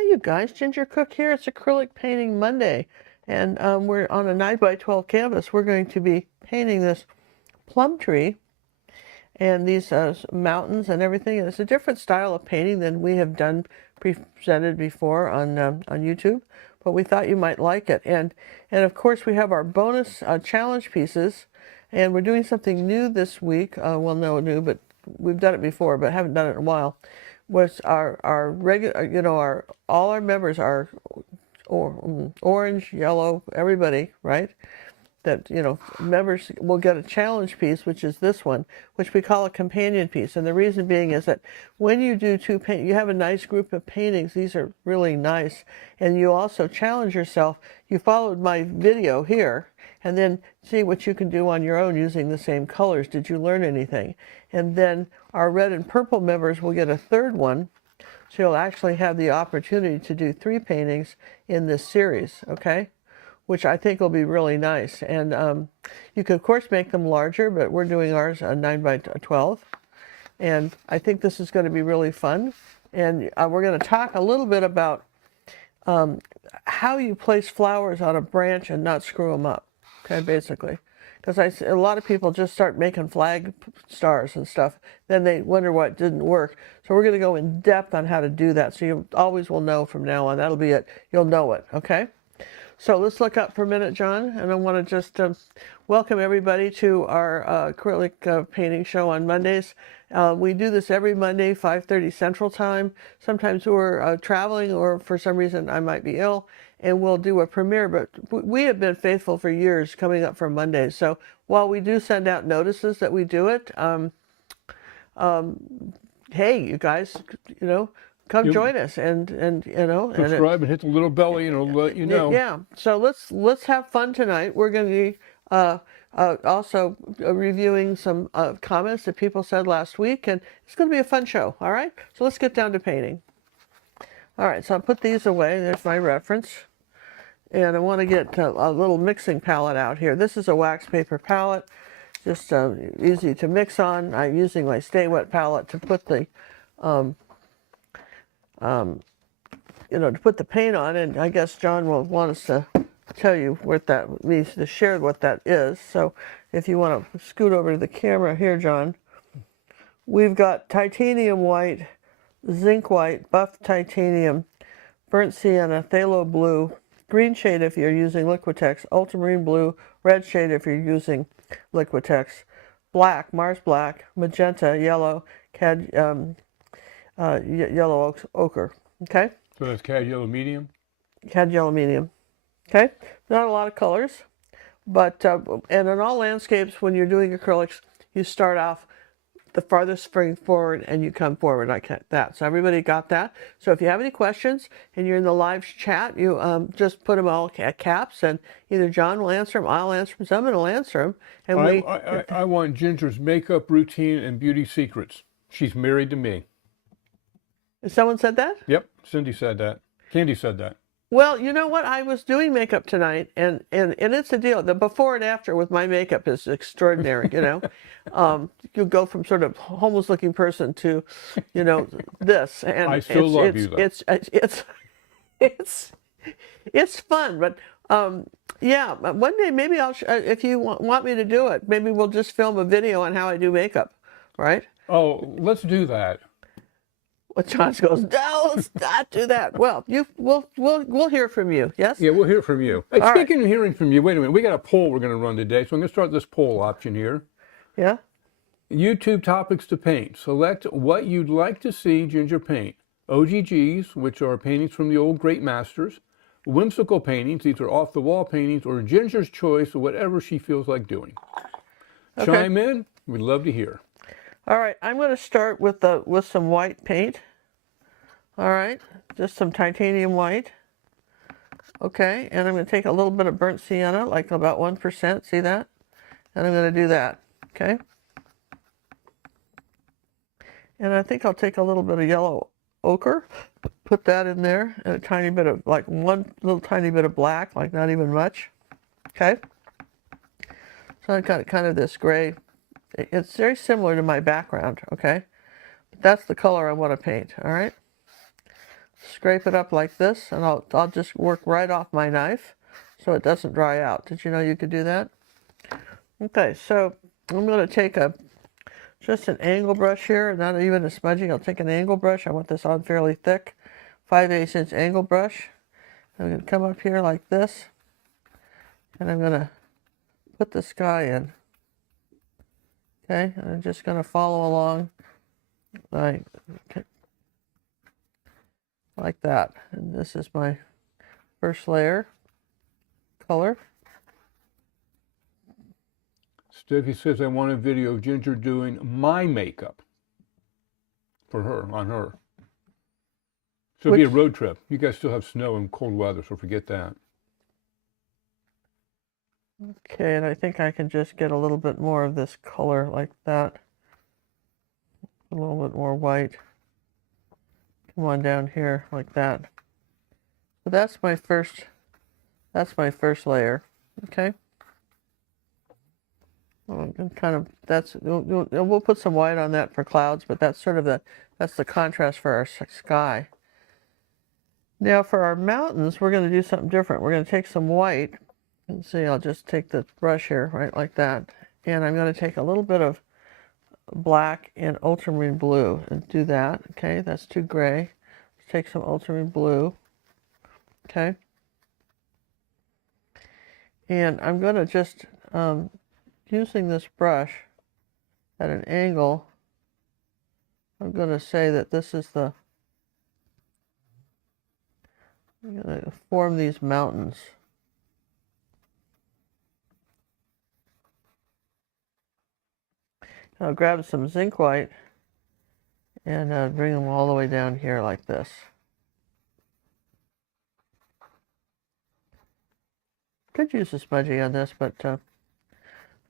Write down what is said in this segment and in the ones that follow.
Hi, you guys. Ginger Cook here. It's Acrylic Painting Monday, and we're on a 9x12 canvas. We're going to be painting this plum tree and these mountains and everything. And it's a different style of painting than we have done presented before on YouTube, but we thought you might like it. And of course, we have our bonus challenge pieces, and we're doing something new this week. Well, no new, but we've done it before, but haven't done it in a while. Was our regular, our all our members are orange, yellow, everybody, right? That members will get a challenge piece, which is this one, which we call a companion piece. And the reason being is that when you do you have a nice group of paintings. These are really nice, and you also challenge yourself. You followed my video here, and then see what you can do on your own using the same colors. Did you learn anything? And then our red and purple members will get a third one, so you'll actually have the opportunity to do 3 paintings in this series, okay? Which I think will be really nice. And you can, of course, make them larger, but we're doing ours 9x12. And I think this is going to be really fun. And we're going to talk a little bit about how you place flowers on a branch and not screw them up, okay, basically. Because a lot of people just start making flag stars and stuff, then they wonder what didn't work. So we're going to go in depth on how to do that, so you always will know from now on. That'll be it. You'll know it, okay? So let's look up for a minute, John, and I want to just welcome everybody to our acrylic painting show on Mondays. We do this every Monday, 5:30 Central Time. Sometimes we're traveling, or for some reason I might be ill, and we'll do a premiere. But we have been faithful for years, coming up for Mondays. So while we do send out notices that we do it, hey, you guys, come join us and subscribe and hit the little belly, and it'll let you know. Yeah. So let's have fun tonight. We're going to be also reviewing some comments that people said last week, and it's going to be a fun show. All right. So let's get down to painting. All right. So I'll put these away. There's my reference, and I want to get a little mixing palette out here. This is a wax paper palette, just easy to mix on. I'm using my Stay Wet palette to put the to put the paint on, and I guess John will want us to tell you what that means, to share what that is. So if you want to scoot over to the camera here, John, we've got titanium white, zinc white, buff titanium, burnt sienna, phthalo blue, green shade if you're using Liquitex, ultramarine blue, red shade if you're using Liquitex, black, Mars black, magenta, yellow, yellow ochre. Okay? So that's cad yellow medium? Cad yellow medium. Okay? Not a lot of colors, but, and in all landscapes, when you're doing acrylics, you start off the farthest spring forward and you come forward like that. So everybody got that? So if you have any questions and you're in the live chat, you just put them all at caps, and either John will answer them, I'll answer them, someone will answer them. And I want Ginger's makeup routine and beauty secrets. She's married to me. Someone said that? Yep, Cindy said that. Candy said that. Well, you know what? I was doing makeup tonight, and it's a deal. The before and after with my makeup is extraordinary, You go from sort of homeless-looking person to, this. And I still love you, though. It's fun, but yeah. One day maybe I'll, if you want me to do it, maybe we'll just film a video on how I do makeup, right? Oh, let's do that. Well, John goes, no, let's not do that. Well, we'll hear from you. Yes. Yeah, we'll hear from you. Hey, speaking of hearing from you, wait a minute. We got a poll we're going to run today, so I'm going to start this poll option here. Yeah. YouTube topics to paint. Select what you'd like to see Ginger paint. OGGs, which are paintings from the old great masters. Whimsical paintings, these are off-the-wall paintings, or Ginger's choice, or whatever she feels like doing. Okay. Chime in. We'd love to hear. All right, I'm going to start with some white paint. All right, just some titanium white. Okay, and I'm going to take a little bit of burnt sienna, like about 1%, see that? And I'm going to do that, okay? And I think I'll take a little bit of yellow ochre, put that in there, and a tiny bit of, like one little tiny bit of black, like not even much, okay? So I've got kind of this gray. It's very similar to my background, okay? But that's the color I want to paint, all right? scrape it up like this, and I'll just work right off my knife so it doesn't dry out. Did you know you could do that? Okay, so I'm going to take just an angle brush here, not even a smudging. I'll take an angle brush. I want this on fairly thick, 5/8 inch angle brush. I'm going to come up here like this, and I'm going to put the sky in. Okay, and I'm just going to follow along like that. And this is my first layer color. Steffi says, I want a video of Ginger doing my makeup for her, on her. So it'll be a road trip. You guys still have snow and cold weather, so forget that. Okay, and I think I can just get a little bit more of this color like that. A little bit more white. Come on down here like that. So that's my first layer. Okay. And kind of we'll put some white on that for clouds, but that's sort of that's the contrast for our sky. Now for our mountains, we're going to do something different. We're going to take some white. And see, I'll just take the brush here, right, like that, and I'm going to take a little bit of black and ultramarine blue and do that. Okay, that's too gray. Let's take some ultramarine blue. Okay, and I'm going to just using this brush at an angle, I'm going to say that this is I'm going to form these mountains. I'll grab some zinc white and bring them all the way down here like this. Could use a smudgy on this, but all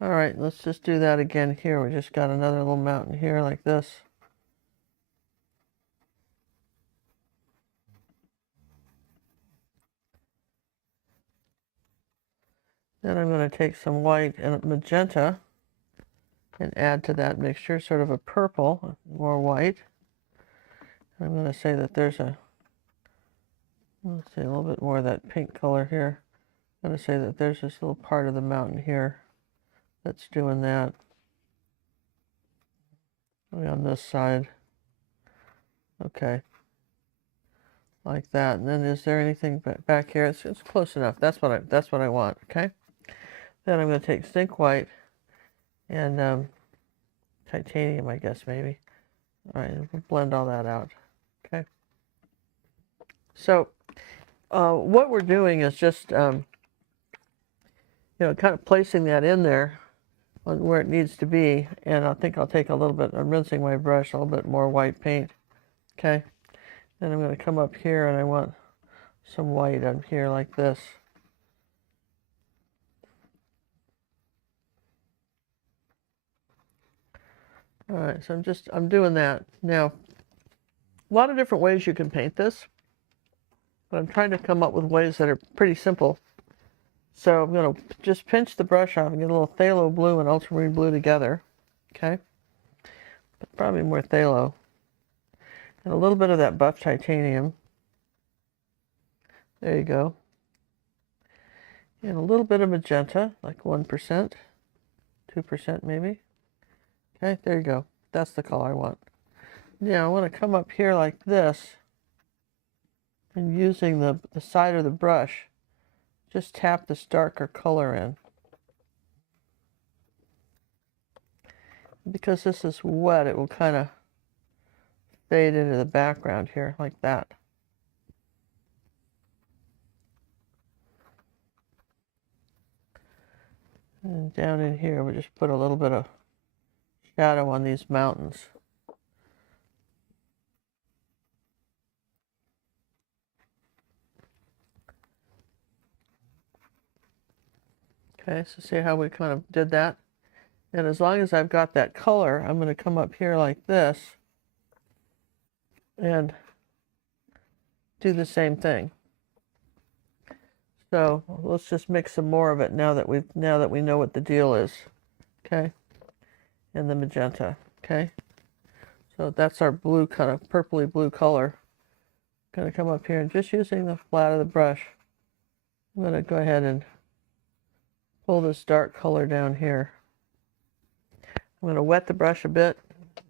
right, let's just do that again here. We just got another little mountain here like this. Then I'm going to take some white and magenta and add to that mixture sort of a purple, more white. I'm going to say that there's let's see, a little bit more of that pink color here. I'm going to say that there's this little part of the mountain here that's doing that. On this side. Okay. Like that. And then is there anything back here? It's close enough. That's what I want. Okay. Then I'm going to take zinc white and titanium, I guess, maybe. All right, we'll blend all that out. Okay. So what we're doing is just, kind of placing that in there on where it needs to be. And I think I'll take a little bit, I'm rinsing my brush, a little bit more white paint. Okay. Then I'm going to come up here and I want some white on here like this. All right, so I'm doing that. Now, a lot of different ways you can paint this, but I'm trying to come up with ways that are pretty simple. So I'm going to just pinch the brush off and get a little phthalo blue and ultramarine blue together. Okay, but probably more phthalo. And a little bit of that buff titanium. There you go. And a little bit of magenta, like 1%, 2% maybe. Okay, there you go. That's the color I want. Now I want to come up here like this and using the side of the brush, just tap this darker color in. Because this is wet, it will kind of fade into the background here like that. And down in here, we just put a little bit of shadow on these mountains. Okay, so see how we kind of did that? And as long as I've got that color, I'm going to come up here like this and do the same thing. So let's just mix some more of it now that we know what the deal is. Okay, and the magenta. Okay, so that's our blue, kind of purpley blue color. going to come up here and just using the flat of the brush, I'm going to go ahead and pull this dark color down here. I'm going to wet the brush a bit,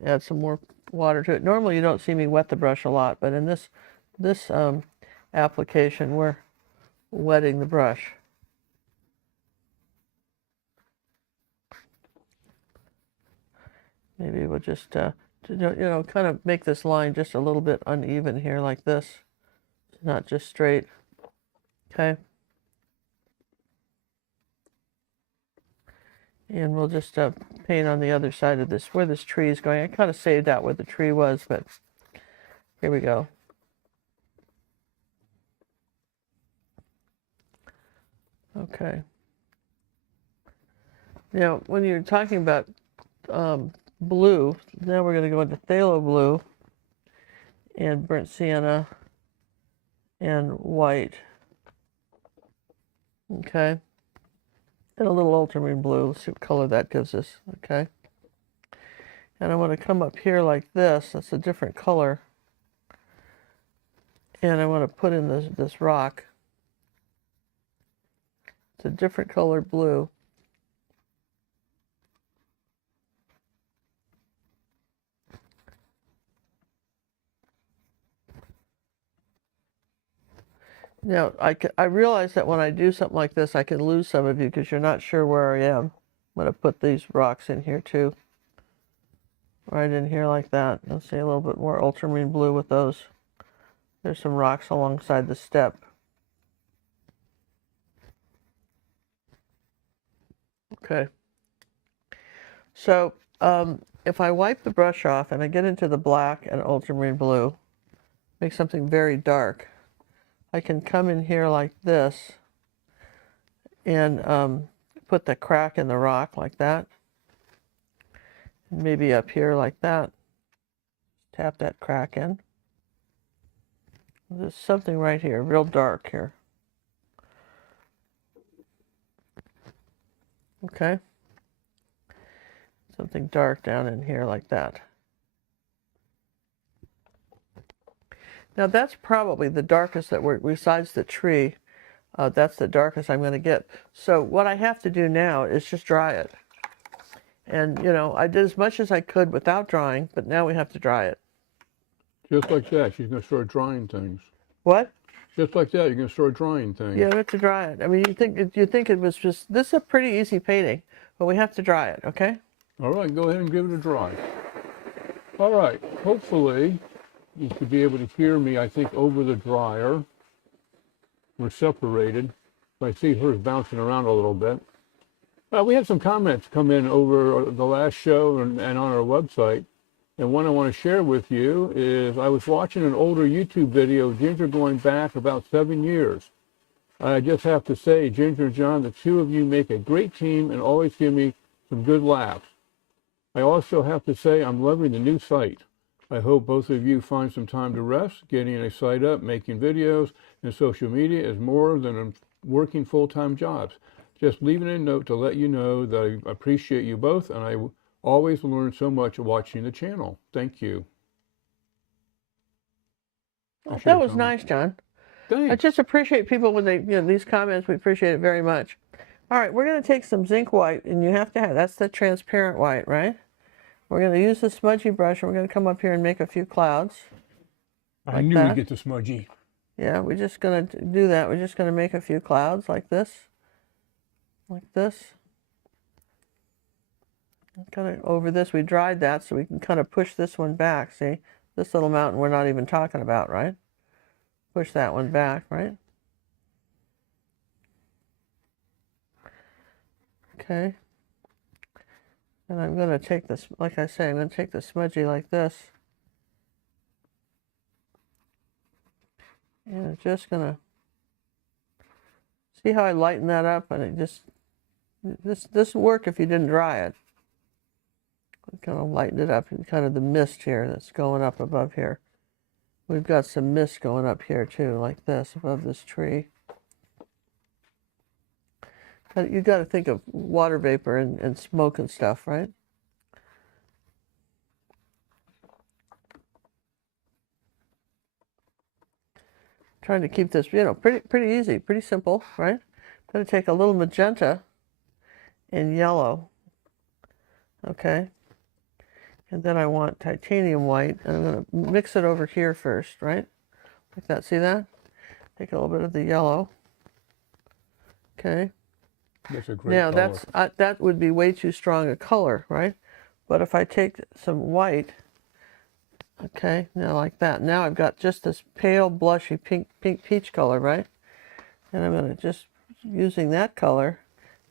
add some more water to it. Normally you don't see me wet the brush a lot, but in this application we're wetting the brush. Maybe we'll just, kind of make this line just a little bit uneven here like this, not just straight. Okay. And we'll just paint on the other side of this, where this tree is going. I kind of saved out where the tree was, but here we go. Okay. Now, when you're talking about blue, now we're going to go into phthalo blue and burnt sienna and white. Okay. And a little ultramarine blue. Let's see what color that gives us. Okay. And I want to come up here like this. That's a different color. And I want to put in this rock. It's a different color blue. Now, I realize that when I do something like this, I can lose some of you because you're not sure where I am. I'm going to put these rocks in here too. Right in here like that. Let's see a little bit more ultramarine blue with those. There's some rocks alongside the step. Okay. So, if I wipe the brush off and I get into the black and ultramarine blue, make something very dark, I can come in here like this and put the crack in the rock like that. Maybe up here like that. Tap that crack in. There's something right here, real dark here. Okay. Something dark down in here like that. Now that's probably the darkest that besides the tree, that's the darkest I'm going to get. So what I have to do now is just dry it. And, I did as much as I could without drying, but now we have to dry it. Just like that, she's going to start drying things. What? Just like that, you're going to start drying things. Yeah, we have to dry it. I mean, you think it was just, this is a pretty easy painting, but we have to dry it, okay? All right, go ahead and give it a dry. All right, hopefully you should be able to hear me, I think, over the dryer. We're separated. I see hers bouncing around a little bit. We had some comments come in over the last show and on our website. And one I want to share with you is I was watching an older YouTube video of Ginger going back about 7 years. I just have to say, Ginger and John, the two of you make a great team and always give me some good laughs. I also have to say I'm loving the new site. I hope both of you find some time to rest. Getting a site up, making videos, and social media is more than working full-time jobs. Just leaving a note to let you know that I appreciate you both, and I always learn so much watching the channel. Thank you. Well, that was nice, John. Thanks. I just appreciate people when they, these comments, we appreciate it very much. All right, we're going to take some zinc white, and you have to have, that's the transparent white, right? We're going to use the smudgy brush, and we're going to come up here and make a few clouds. I knew we'd get the smudgy. Yeah, we're just going to do that. We're just going to make a few clouds like this. Like this. Kind of over this, we dried that, so we can kind of push this one back. See, this little mountain we're not even talking about, right? Push that one back, right? Okay. And I'm going to take this, like I say, I'm going to take the smudgy like this. And I'm just going to, see how I lighten that up? And it just, this would work if you didn't dry it. Kind of lighten it up, and kind of the mist here that's going up above here. We've got some mist going up here too, like this, above this tree. You've got to think of water vapor and smoke and stuff, right? Trying to keep this, pretty easy, pretty simple, right? I'm going to take a little magenta and yellow, okay? And then I want titanium white, and I'm going to mix it over here first, right? Like that, see that? Take a little bit of the yellow, okay? That's a great Now color. that would be way too strong a color, right? But if I take some white, okay, now like that. Now I've got just this pale, blushy pink peach color, right? And I'm going to just, using that color,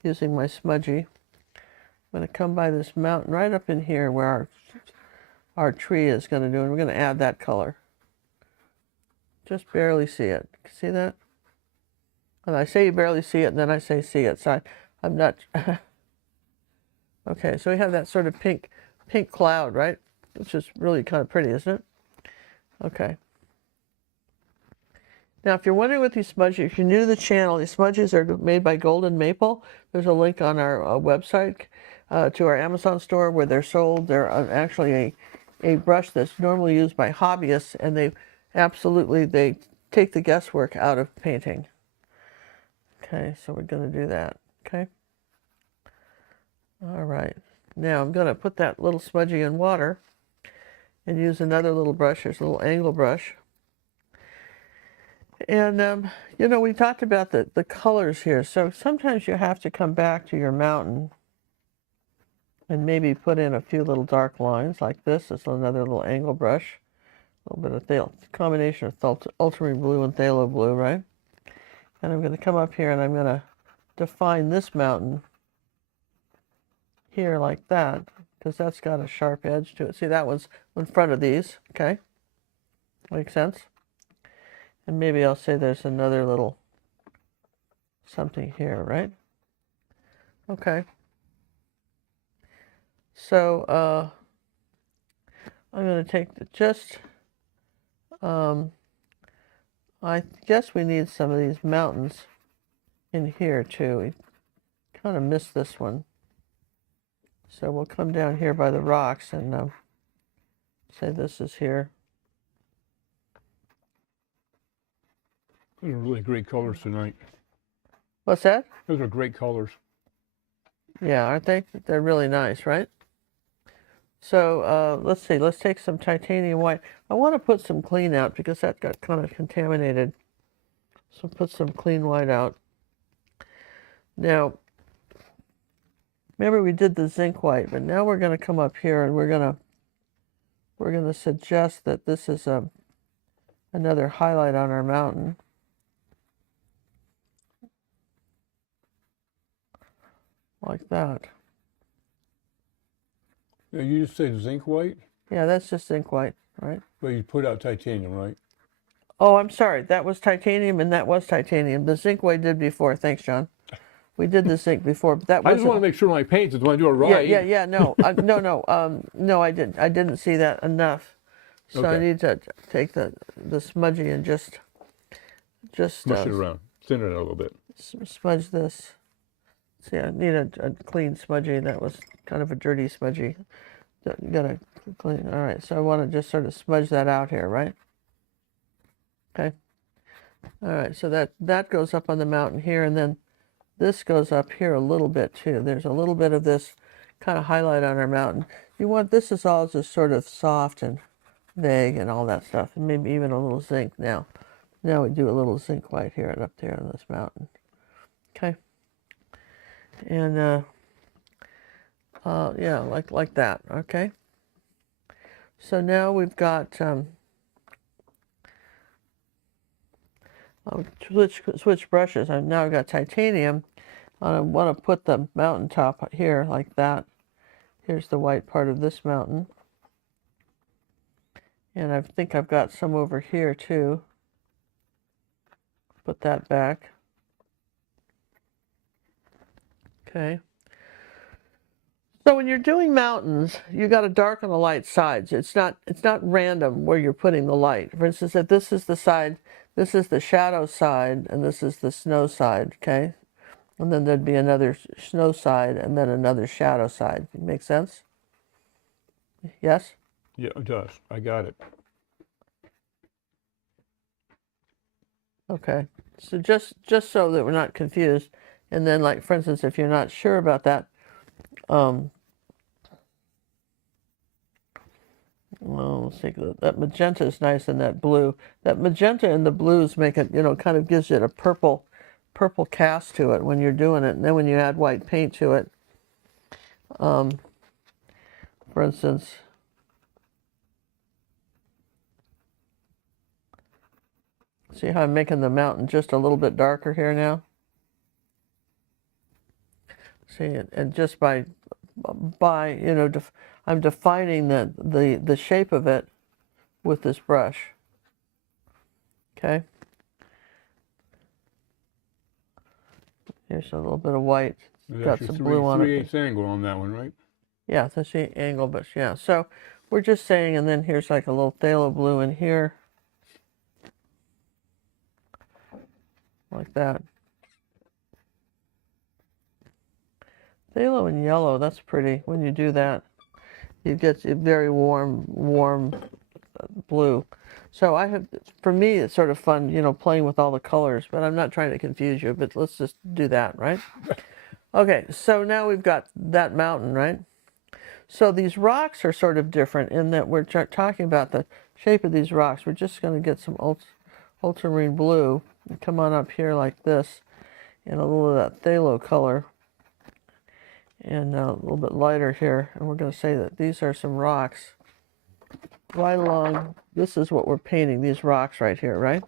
using my smudgy, I'm going to come by this mountain right up in here where our tree is going to do, and we're going to add that color. Just barely see it. See that? And I say you barely see it, and then I say see it. So I'm not. Okay, so we have that sort of pink cloud, right? Which is really kind of pretty, isn't it? Okay. Now, if you're wondering what these smudges, if you're new to the channel, these smudges are made by Golden Maple. There's a link on our website to our Amazon store where they're sold. They're actually a brush that's normally used by hobbyists, and they take the guesswork out of painting. Okay, so we're going to do that. Okay. All right. Now I'm going to put that little smudgy in water and use another little brush. There's a little angle brush. And, we talked about the colors here. So sometimes you have to come back to your mountain and maybe put in a few little dark lines like this. This is another little angle brush. A little bit of combination of ultramarine blue and phthalo blue, right? And I'm going to come up here and I'm going to define this mountain here like that, because that's got a sharp edge to it. See, that one's in front of these, okay? Makes sense? And maybe I'll say there's another little something here, right? Okay. So I'm going to take I guess we need some of these mountains in here too. We kind of missed this one. So we'll come down here by the rocks and say this is here. Those are really great colors tonight. What's that? Those are great colors. Yeah, aren't they? They're really nice, right? So let's see. Let's take some titanium white. I want to put some clean out because that got kind of contaminated. So put some clean white out. Now, remember we did the zinc white, but now we're going to come up here and we're going to suggest that this is another highlight on our mountain. Like that. Yeah, you just say zinc white? Yeah, that's just zinc white, right? But you put out titanium, right? Oh, I'm sorry. That was titanium and that was titanium. The zinc white did before. Thanks, John. We did the zinc before, but that was. I just want to make sure my paint is when I do it right. Yeah. No, no. I didn't see that enough. So Okay. I need to take the smudgy and just Smush it around, thin it a little bit. Smudge this. See, I need a clean smudgy. That was kind of a dirty smudgy. You gotta clean. All right. So I want to just sort of smudge that out here, right? Okay. All right. So that goes up on the mountain here, and then this goes up here a little bit too. There's a little bit of this kind of highlight on our mountain. This is all just sort of soft and vague and all that stuff, and maybe even a little zinc now. Now we do a little zinc white here and up there on this mountain. Okay. And yeah, like that. Okay. So now we've got I'll switch brushes. I've now got titanium. I want to put the mountaintop here like that. Here's the white part of this mountain. And I think I've got some over here too. Put that back. Okay. So when you're doing mountains, you got to darken the light sides. It's not random where you're putting the light. For instance, if this is the side, this is the shadow side, and this is the snow side, okay? And then there'd be another snow side and then another shadow side. Make sense? Yes? Yeah, it does. I got it. Okay, so just so that we're not confused, and then like for instance, if you're not sure about that, well, let's see, that magenta is nice and that blue. That magenta and the blues make it, kind of gives it a purple cast to it when you're doing it. And then when you add white paint to it, for instance, see how I'm making the mountain just a little bit darker here now? See, and just by I'm defining the shape of it with this brush. Okay. Here's a little bit of white. That's Got some your blue on it. 3/8 angle on that one, right? Yeah, that's the angle, but yeah. So we're just saying, and then here's like a little phthalo blue in here, like that. Phthalo and yellow, that's pretty. When you do that, you get a very warm blue. So for me, it's sort of fun, playing with all the colors, but I'm not trying to confuse you, but let's just do that, right? Okay, so now we've got that mountain, right? So these rocks are sort of different in that we're talking about the shape of these rocks. We're just going to get some ultramarine blue and come on up here like this, and a little of that phthalo color, and a little bit lighter here. And we're going to say that these are some rocks right along. This is what we're painting, these rocks right here, right?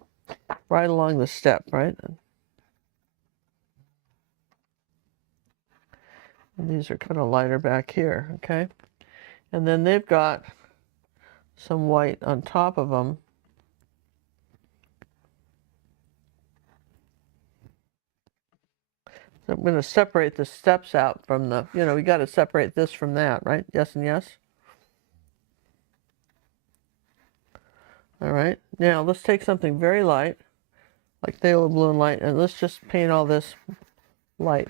Right along the step, right? And these are kind of lighter back here, okay? And then they've got some white on top of them. So I'm going to separate the steps out from the, we got to separate this from that, right? Yes and yes? All right. Now let's take something very light, like phthalo blue and light, and let's just paint all this light.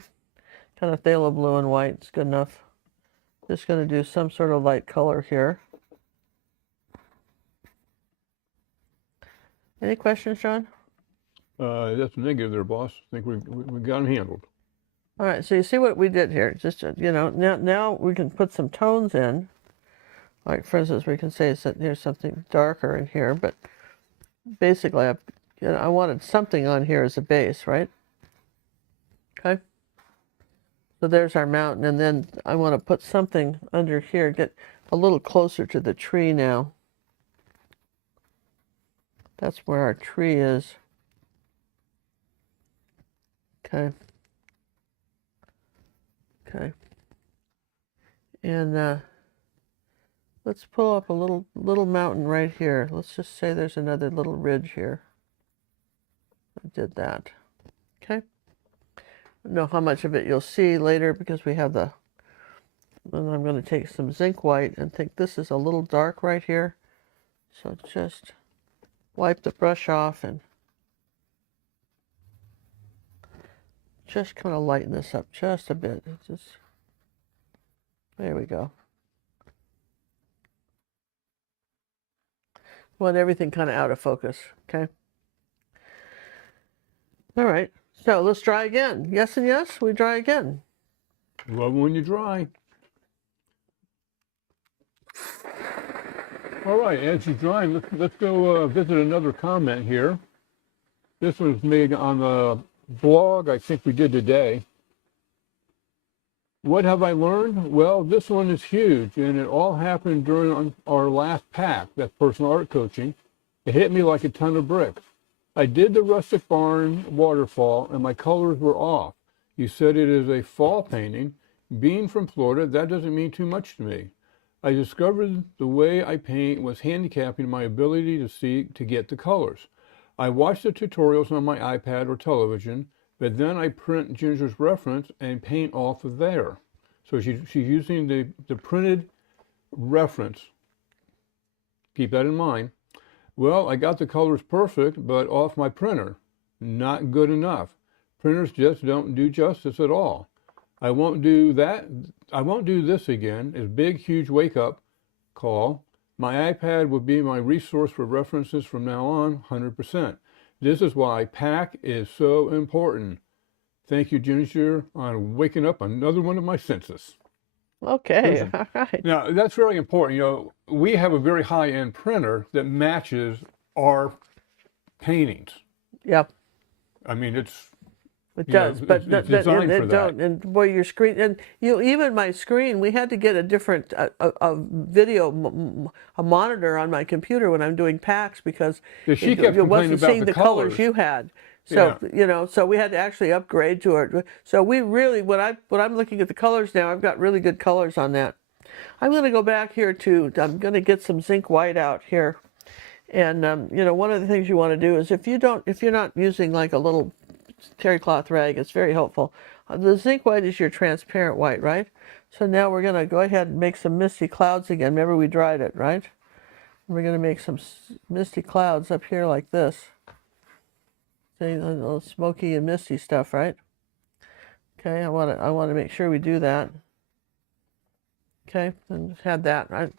Kind of phthalo blue and white, it's good enough. Just going to do some sort of light color here. Any questions, John? That's a negative there, boss. I think we got them handled. All right, so you see what we did here. Just, now we can put some tones in. Like, for instance, we can say that there's something darker in here, but basically, I wanted something on here as a base, right? Okay. So there's our mountain, and then I want to put something under here, get a little closer to the tree now. That's where our tree is. Okay. Okay. And let's pull up a little mountain right here. Let's just say there's another little ridge here. I did that. Okay. I don't know how much of it you'll see later because we have the. And I'm going to take some zinc white and think this is a little dark right here. So just wipe the brush off and just kind of lighten this up just a bit. There we go. Want everything kind of out of focus, okay? All right, so let's try again. Yes and yes, we try again. Love when you dry. All right, as you're drying, let's go visit another comment here. This was made on the blog I think we did today. What have I learned? Well, this one is huge, and it all happened during our last pack, that personal art coaching. It hit me like a ton of bricks. I did the rustic barn waterfall, and my colors were off. You said it is a fall painting. Being from Florida, that doesn't mean too much to me. I discovered the way I paint was handicapping my ability to get the colors. I watch the tutorials on my iPad or television, but then I print Ginger's reference and paint off of there. So she's using the printed reference. Keep that in mind. Well, I got the colors perfect, but off my printer. Not good enough. Printers just don't do justice at all. I won't do that. I won't do this again. It's a big, huge wake-up call. My iPad will be my resource for references from now on, 100%. This is why pack is so important. Thank you, Ginger, on waking up another one of my senses. Okay, all right. Now, that's very important. You know, we have a very high-end printer that matches our paintings. Yep. I mean, It you know, does, but it's designed for that. don't. And boy, your screen, and even my screen, we had to get a different a video a monitor on my computer when I'm doing packs because Yeah, she kept it complaining wasn't about seeing the the colors colors. you had. Yeah. So so we had to actually upgrade to it. So we really, when I'm looking at the colors now, I've got really good colors on that. I'm going to go back here I'm going to get some zinc white out here. And one of the things you want to do is if you're not using like a little terry cloth rag, it's very helpful. The zinc white is your transparent white, right? So now we're going to go ahead and make some misty clouds again. Remember we dried it, right? We're going to make some misty clouds up here like this. See, a little smoky and misty stuff, right? Okay, I want to make sure we do that. Okay, and had that. I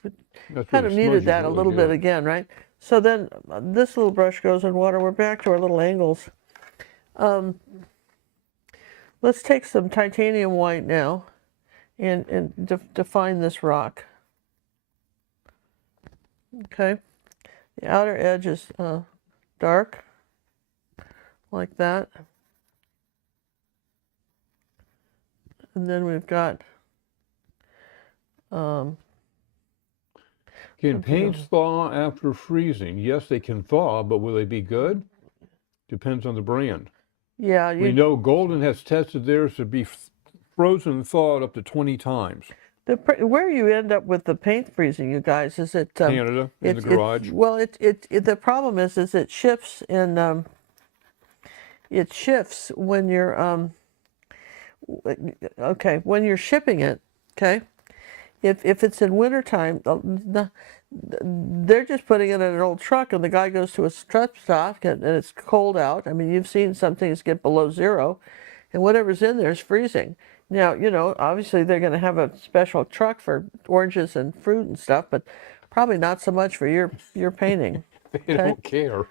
kind of needed that a little bit again, right? So then this little brush goes in water. We're back to our little angles. Let's take some titanium white now and define this rock. Okay, the outer edge is dark, like that. And then we've got can paints thaw after freezing? Yes, they can thaw, but will they be good? Depends on the brand. Yeah, we know Golden has tested theirs to be frozen and thawed up to 20 times. Where you end up with the paint freezing, you guys, is it Canada in the garage? Well, the problem is it shifts in it shifts when you're okay, when you're shipping it. Okay, if it's in wintertime, they're just putting it in an old truck, and the guy goes to a truck stop, and it's cold out. I mean, you've seen some things get below zero, and whatever's in there is freezing. Now, obviously they're going to have a special truck for oranges and fruit and stuff, but probably not so much for your painting. They don't care.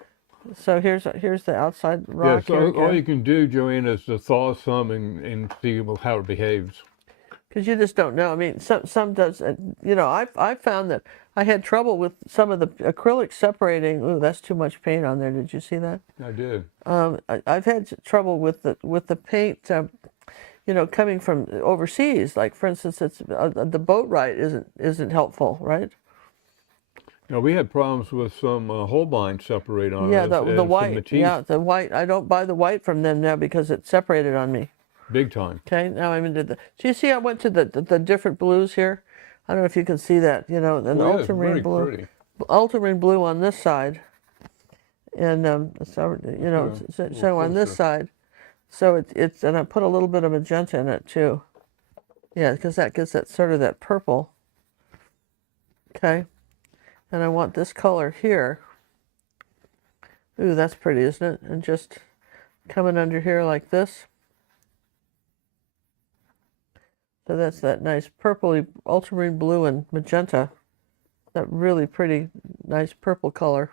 So here's the outside rock. Yeah, so all you can do, Joanne, is to thaw some and see how it behaves. Because you just don't know. I mean, some does. I've found that I had trouble with some of the acrylics separating. Ooh, that's too much paint on there. Did you see that? I did. I've had trouble with the paint. Coming from overseas, like for instance, it's the boat ride isn't helpful, right? Now we had problems with some Holbein separate on Yeah, us. the white. Yeah, the white. I don't buy the white from them now because it separated on me. Big time. Okay, now I'm into the. Do you see? I went to the different blues here. I don't know if you can see that. And the ultramarine blue, pretty. Ultramarine blue on this side, and so on this side. So it's and I put a little bit of magenta in it too. Yeah, because that gives that sort of that purple. Okay, and I want this color here. Ooh, that's pretty, isn't it? And just coming under here like this. So that's that nice purpley ultramarine blue and magenta. That really pretty, nice purple color.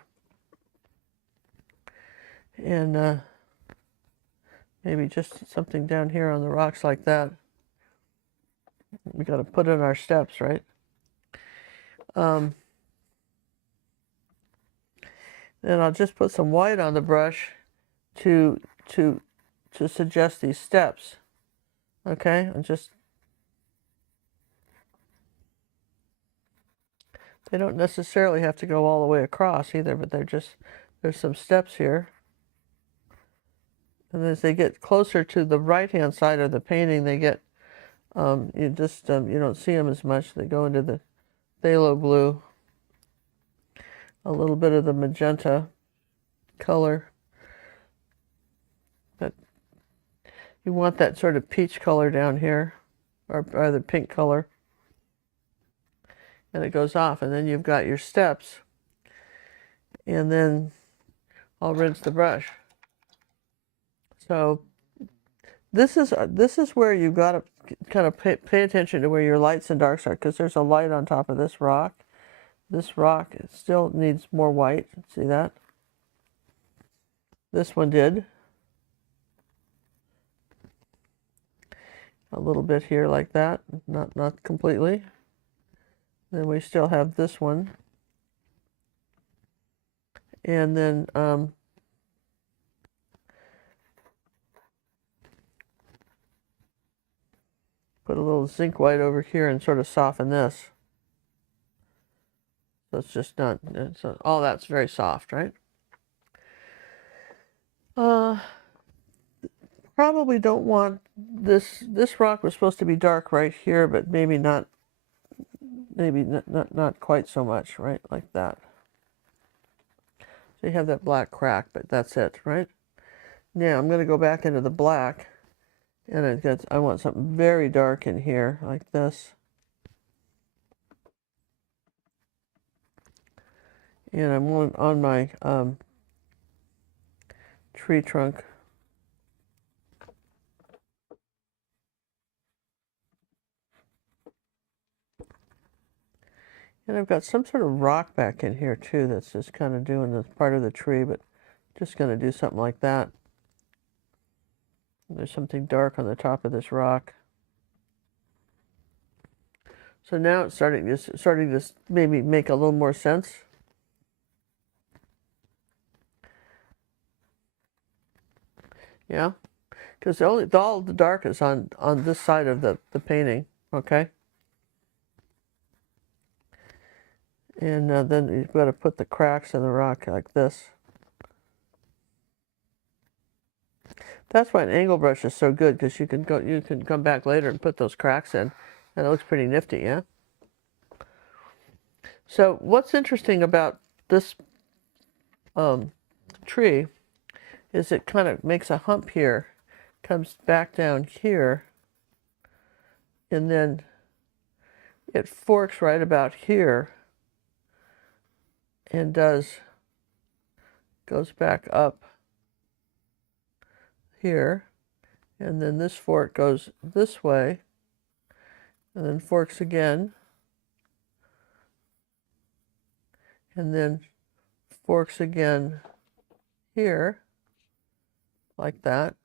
And maybe just something down here on the rocks like that. We got to put in our steps, right? Then I'll just put some white on the brush to suggest these steps. Okay, and just they don't necessarily have to go all the way across either, but there's some steps here. And as they get closer to the right-hand side of the painting, they get, you don't see them as much. They go into the phthalo blue, a little bit of the magenta color. But you want that sort of peach color down here, or the pink color. And it goes off, and then you've got your steps. And then I'll rinse the brush. So this is where you've got to kind of pay attention to where your lights and darks are, because there's a light on top of this rock. This rock still needs more white. See that? This one did. A little bit here like that, not completely. Then we still have this one. And then put a little zinc white over here and sort of soften this. So it's just not, all that's very soft, right? Probably don't want this rock was supposed to be dark right here, but maybe not quite so much, right? Like that. So you have that black crack, but that's it, right? Now I'm going to go back into the black, and I want something very dark in here, like this. And I'm on my tree trunk. And I've got some sort of rock back in here too that's just kind of doing this part of the tree, but just going to do something like that. There's something dark on the top of this rock. So now it's starting to maybe make a little more sense. Yeah, because all the dark is on this side of the painting. Okay. And then you've got to put the cracks in the rock like this. That's why an angle brush is so good, because you can come back later and put those cracks in, and it looks pretty nifty, yeah? So what's interesting about this tree is it kind of makes a hump here, comes back down here, and then it forks right about here and goes back up here, and then this fork goes this way, and then forks again, and then forks again here, like that.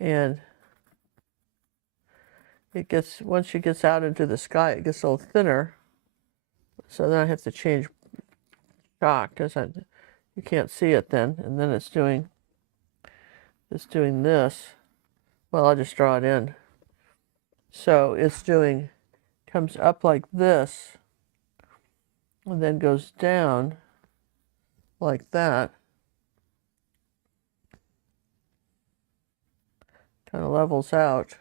And it gets, once it gets out into the sky, it gets a little thinner. So then I have to change shock, because you can't see it then. And then it's doing this. Well, I'll just draw it in. So it's comes up like this, and then goes down like that. Kind of levels out.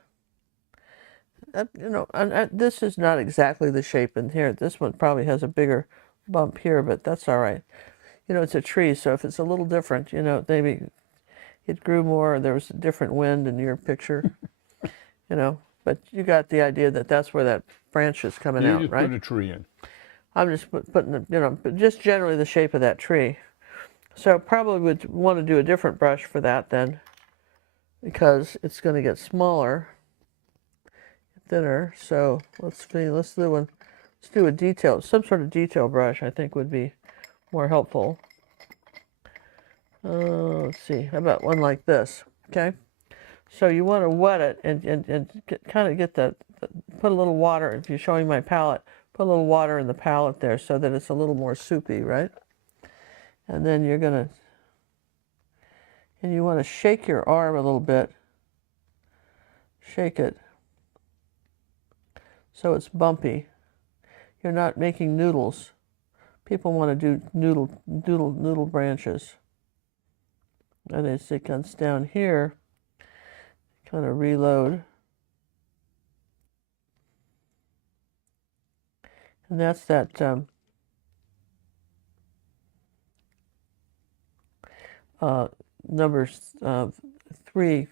This is not exactly the shape in here. This one probably has a bigger bump here, but that's all right. It's a tree, so if it's a little different, maybe it grew more, or there was a different wind in your picture, but you got the idea that that's where that branch is coming out, just right? put a tree in. I'm just putting, but just generally the shape of that tree. So probably would want to do a different brush for that then, because it's going to get smaller, thinner. So let's do one. Let's do a detail, some sort of detail brush. I think would be more helpful. Let's see. How about one like this? Okay. So you want to wet it and kind of get put a little water. If you're showing my palette, put a little water in the palette there so that it's a little more soupy, right? And then you want to shake your arm a little bit. Shake it so it's bumpy. You're not making noodles. People want to do noodle branches. And as it comes down here, kind of reload. And that's that number 3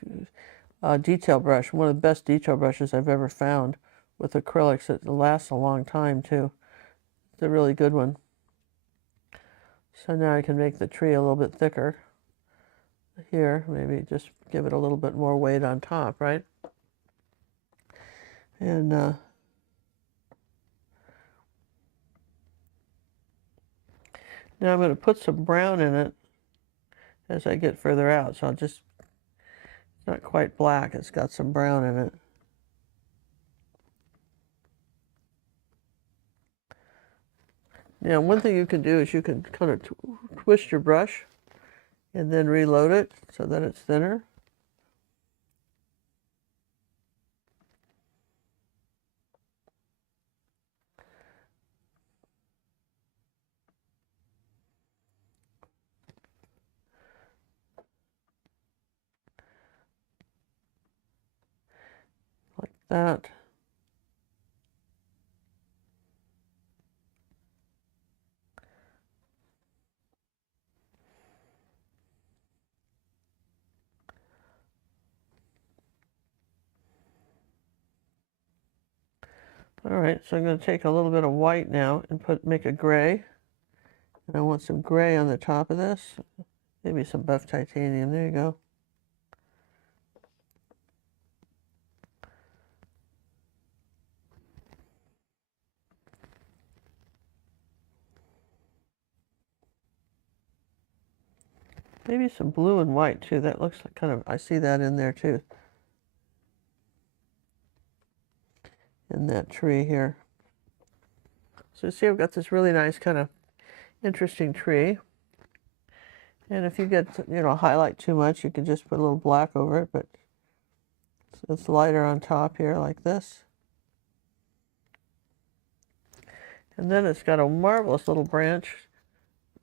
detail brush. One of the best detail brushes I've ever found with acrylics. It lasts a long time too. It's a really good one. So now I can make the tree a little bit thicker. Here, maybe just give it a little bit more weight on top, right? And now I'm going to put some brown in it as I get further out. So I'll just, it's not quite black, it's got some brown in it. Now, one thing you can do is you can kind of twist your brush and then reload it so that it's thinner. Like that. All right, so I'm going to take a little bit of white now and make a gray. And I want some gray on the top of this. Maybe some buff titanium. There you go. Maybe some blue and white too. That looks like kind of, I see that in there too. In that tree here. So you see I've got this really nice kind of interesting tree. And if you get, you know, highlight too much, you can just put a little black over it, but it's lighter on top here like this. And then it's got a marvelous little branch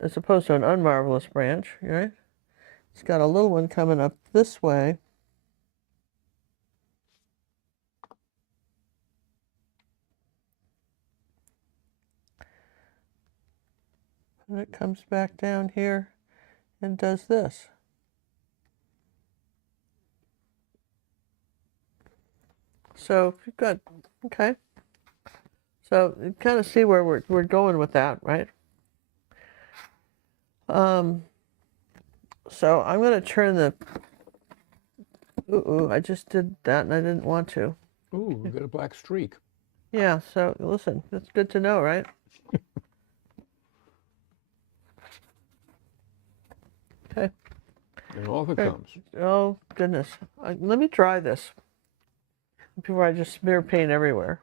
as opposed to an unmarvelous branch, right? It's got a little one coming up this way. And it comes back down here and does this. So you've got, okay. So you kind of see where we're going with that, right? So I'm going to turn the, I just did that and I didn't want to. Ooh, we got a black streak. Yeah, so listen, that's good to know, right? Okay. And off it comes. Oh, goodness. Let me dry this before I just smear paint everywhere.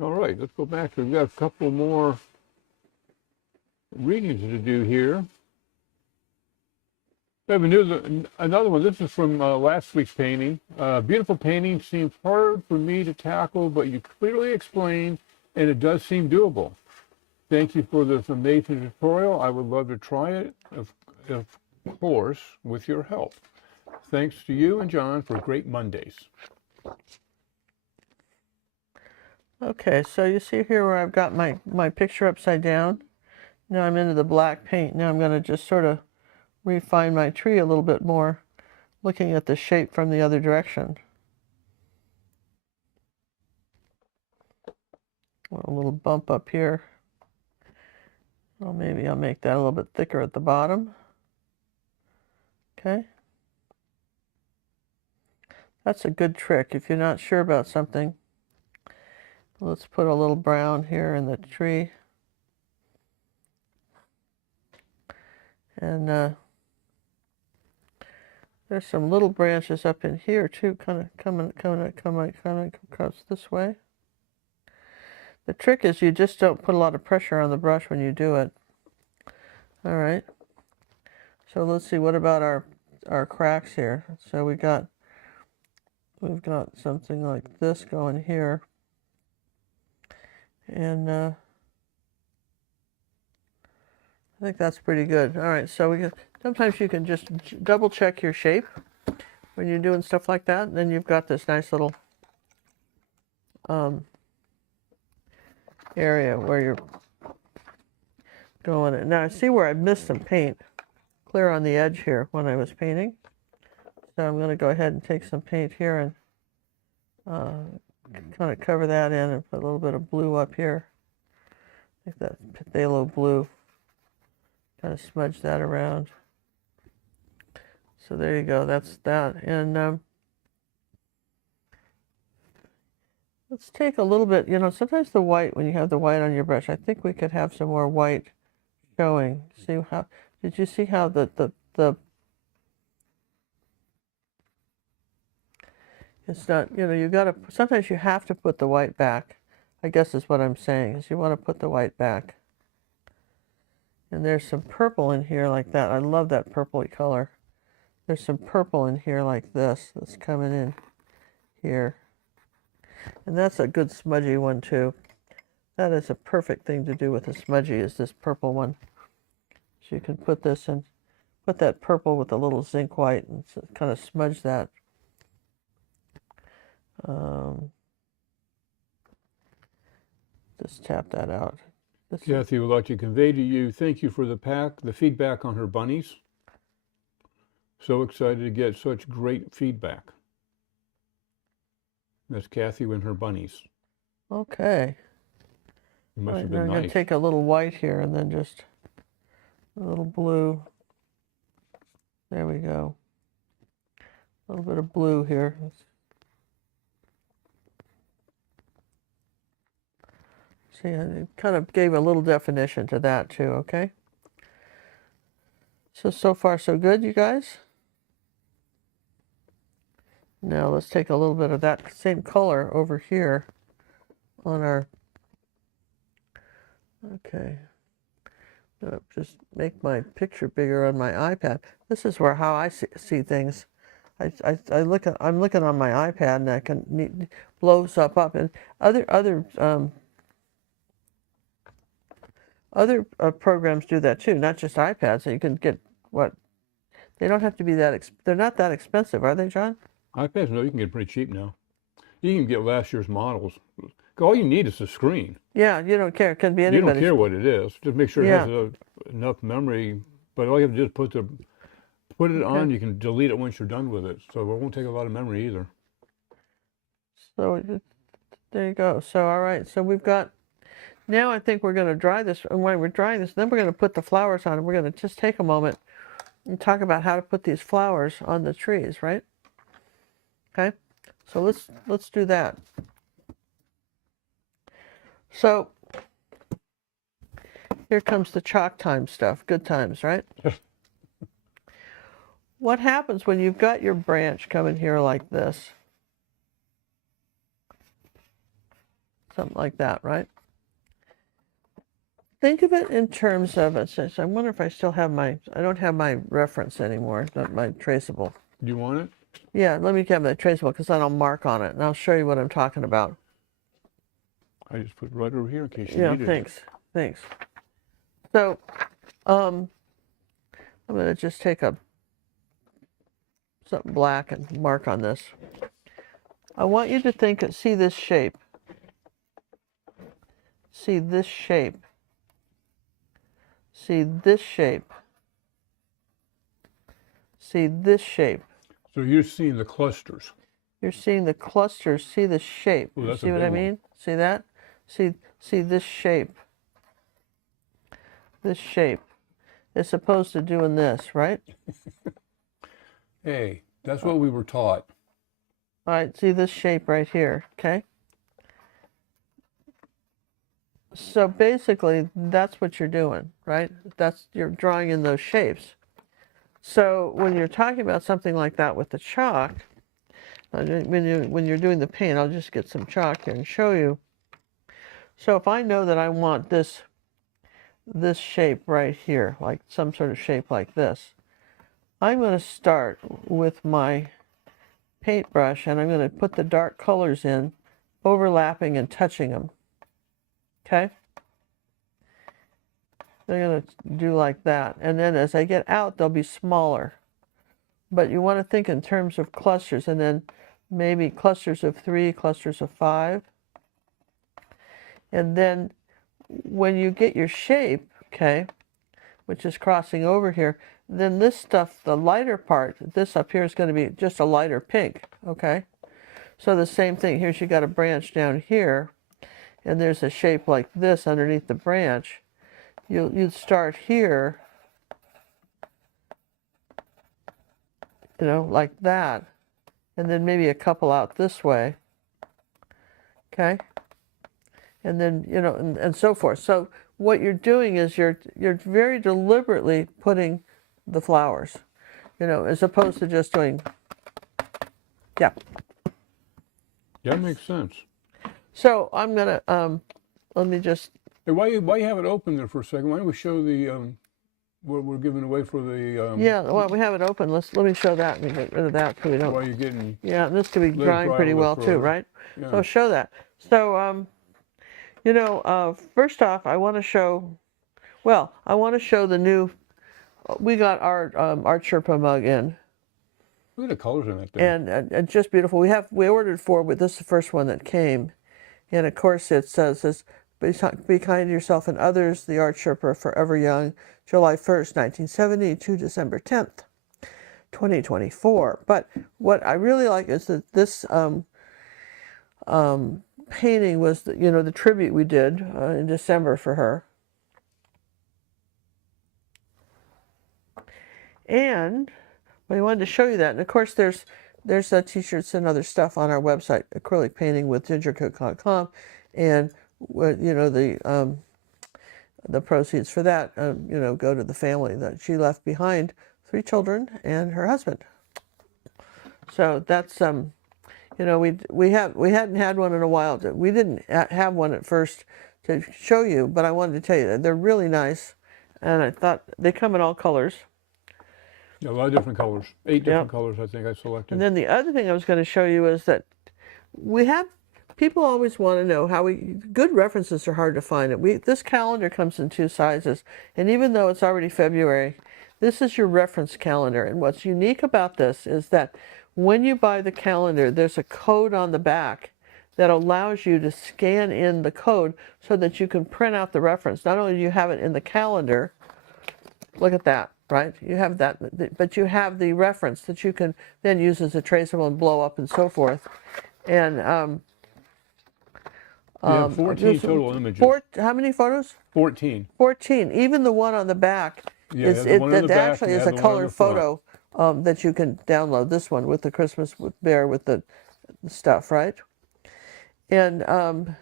All right, let's go back. We've got a couple more readings to do here. We have another one. This is from last week's painting. Beautiful painting seems hard for me to tackle, but you clearly explained, and it does seem doable. Thank you for this amazing tutorial. I would love to try it, of course, with your help. Thanks to you and John for great Mondays. Okay, so you see here where I've got my picture upside down. Now I'm into the black paint. Now I'm going to just sort of refine my tree a little bit more, looking at the shape from the other direction. A little bump up here. Well, maybe I'll make that a little bit thicker at the bottom. Okay. That's a good trick. If you're not sure about something, let's put a little brown here in the tree. And there's some little branches up in here too, kind of coming across this way. The trick is you just don't put a lot of pressure on the brush when you do it. All right. So let's see, what about our cracks here? So we've got something like this going here. And I think that's pretty good. All right, so sometimes you can just double check your shape when you're doing stuff like that, and then you've got this nice little area where you're going. And now I see where I missed some paint clear on the edge here when I was painting. So I'm going to go ahead and take some paint here and kind of cover that in and put a little bit of blue up here. I think that phthalo blue. Kind of smudge that around. So there you go, that's that. And let's take a little bit, you know, sometimes the white, when you have the white on your brush, I think we could have some more white showing. See how, did you see how the it's not, you gotta, sometimes you have to put the white back, I guess is what I'm saying, is you want to put the white back. And there's some purple in here like that. I love that purpley color. There's some purple in here like this that's coming in here. And that's a good smudgy one too. That is a perfect thing to do with a smudgy, is this purple one. So you can put this in, put that purple with a little zinc white and kind of smudge that. Just tap that out. Kathy would like to convey to you, thank you for the feedback on her bunnies. So excited to get such great feedback. That's Kathy and her bunnies. Okay. It must have been I'm nice. going to take a little white here and then just a little blue. There we go. A little bit of blue here. See, I kind of gave a little definition to that too, okay? So far so good, you guys? Now let's take a little bit of that same color over here on our, okay. Just make my picture bigger on my iPad. This is where how I see things. I'm looking on my iPad and I can blows up and other programs do that too, not just iPads. So you can get what they don't have to be that they're not that expensive, are they, John? iPads, no, you can get pretty cheap now. You can get last year's models. All you need is a screen. Yeah, you don't care. It can be anybody's. You don't care what it is. Just make sure it has enough memory. But all you have to do is put it on. You can delete it once you're done with it. So it won't take a lot of memory either. So there you go. So all right. So we've got. Now I think we're going to dry this. And when we're drying this, then we're going to put the flowers on. And we're going to just take a moment and talk about how to put these flowers on the trees, right? Okay. So let's do that. So here comes the chalk time stuff. Good times, right? What happens when you've got your branch coming here like this? Something like that, right? Think of it in terms of it. So I wonder if I still have I don't have my reference anymore, not my traceable. Do you want it? Yeah, let me get my traceable because then I'll mark on it and I'll show you what I'm talking about. I just put it right over here in case you needed it. Thanks. So, I'm going to just take something black and mark on this. I want you to see this shape. See this shape. See this shape. See this shape. So you're seeing the clusters. You're seeing the clusters. See the shape. Ooh, see what I mean? See that? See this shape. This shape is opposed to doing this, right? Hey, that's what we were taught. All right, see this shape right here, okay? So basically, that's what you're doing, right? You're drawing in those shapes. So when you're talking about something like that with the chalk, when you're doing the paint, I'll just get some chalk here and show you. So if I know that I want this shape right here, like some sort of shape like this, I'm going to start with my paintbrush and I'm going to put the dark colors in, overlapping and touching them. Okay? They're going to do like that. And then as I get out, they'll be smaller. But you want to think in terms of clusters, and then maybe clusters of 3, clusters of 5. And then when you get your shape, okay, which is crossing over here, then this stuff, the lighter part, this up here is going to be just a lighter pink, okay? So the same thing, here's you got a branch down here, and there's a shape like this underneath the branch. You'd start here, you know, like that, and then maybe a couple out this way, okay? And then, you know, and so forth. So what you're doing is you're very deliberately putting the flowers, you know, as opposed to just doing, yeah. That makes sense. So I'm gonna, let me just, Hey, why you have it open there for a second? Why don't we show the what we're giving away for the yeah, well, we have it open. Let me show that and get rid of that so we don't. why you're getting Yeah, and this could be let it drying dry a pretty little well too, further. right? Yeah. So show that. So, you know, first off, I want to show, well, I want to show the new, we got our Sherpa mug in. Look at the colors in that thing. And just beautiful. We ordered 4, but this is the first one that came. And of course it says, be kind to yourself and others, the Art Sherpa Forever Young, July 1st, 1970 to December 10th, 2024. But what I really like is that this painting was, you know, the tribute we did in December for her. And I wanted to show you that. And of course there's t-shirts and other stuff on our website, acrylic painting with gingercooklive.com, and you know, the proceeds for that you know, go to the family that she left behind, 3 children and her husband. So that's you know, we hadn't had one in a while. We didn't have one at first to show you, but I wanted to tell you that they're really nice, and I thought they come in all colors. Yeah, a lot of different colors. 8 different Yep. colors I think I selected. And then the other thing I was going to show you is that we have, people always want to know how good references are hard to find. This calendar comes in 2 sizes, and even though it's already February, this is your reference calendar. And what's unique about this is that when you buy the calendar, there's a code on the back that allows you to scan in the code so that you can print out the reference. Not only do you have it in the calendar, look at that, right? You have that, but you have the reference that you can then use as a traceable and blow up and so forth. And you have 14 total images. How many photos? 14. 14. Even the one on the back that actually is a colored photo that you can download. This one with the Christmas bear with the stuff, right? And and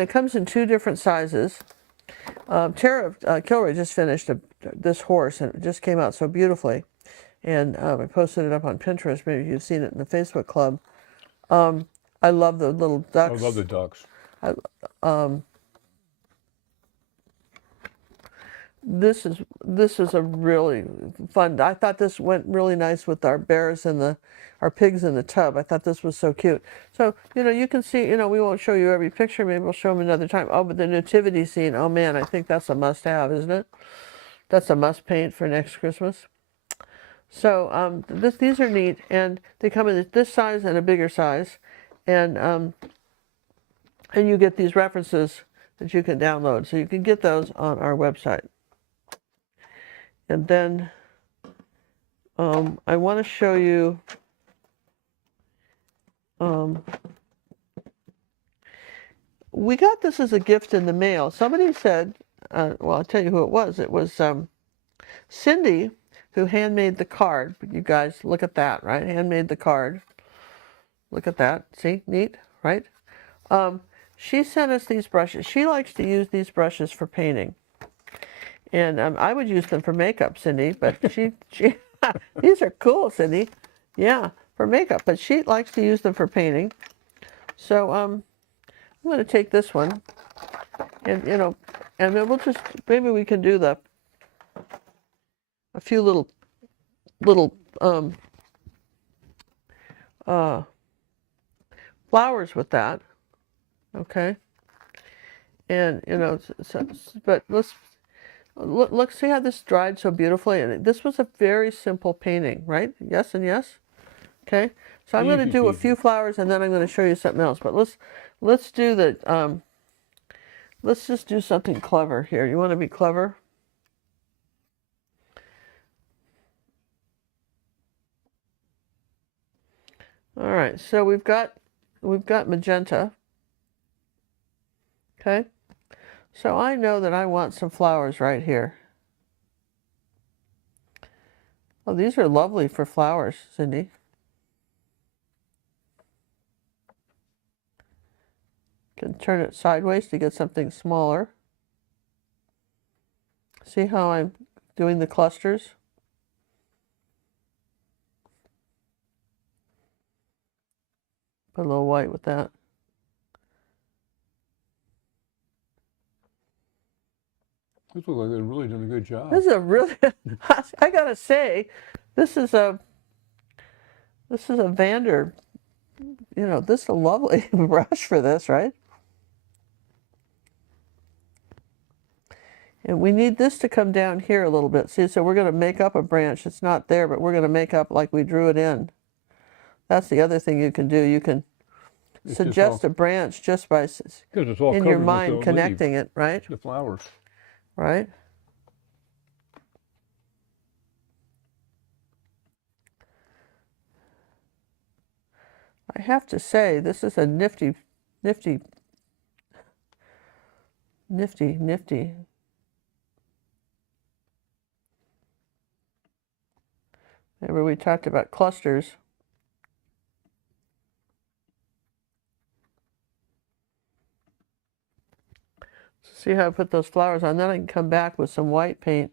it comes in 2 different sizes. Tara Kilroy just finished this horse, and it just came out so beautifully. And I posted it up on Pinterest. Maybe you've seen it in the Facebook club. I love the little ducks. I love the ducks. This is a really fun. I thought this went really nice with our bears and our pigs in the tub. I thought this was so cute. So, you know, you can see, you know, we won't show you every picture. Maybe we'll show them another time. Oh, but the nativity scene. Oh man, I think that's a must-have, isn't it? That's a must paint for next Christmas. So these are neat, and they come in this size and a bigger size, and you get these references that you can download. So you can get those on our website. And then I want to show you we got this as a gift in the mail. Somebody said, well, I'll tell you who it was. It was Cindy, who handmade the card. You guys, look at that, right? Handmade the card. Look at that. See? Neat, right? She sent us these brushes. She likes to use these brushes for painting. And I would use them for makeup, Cindy, but she these are cool, Cindy. Yeah, for makeup, but she likes to use them for painting. So I'm going to take this one, and you know, and then we'll just, maybe we can do a few little flowers with that. Okay. And you know, but let's look, see how this dried so beautifully. And this was a very simple painting, right? Yes and yes. Okay. So I'm going to do a few flowers, and then I'm going to show you something else. But let's do the let's just do something clever here. You want to be clever? All right. So we've got magenta. Okay. So I know that I want some flowers right here. Oh, these are lovely for flowers, Cindy. Can turn it sideways to get something smaller. See how I'm doing the clusters? Put a little white with that. This looks like they're really doing a good job. This is a really, I gotta say, this is a Vander, this is a lovely brush for this, right? And we need this to come down here a little bit. See, so we're going to make up a branch. It's not there, but we're going to make up like we drew it in. That's the other thing you can do. You can suggest a branch just by, in your mind, connecting it, right? The flowers. Right? I have to say, this is a nifty. Remember we talked about clusters. See how I put those flowers on? Then I can come back with some white paint.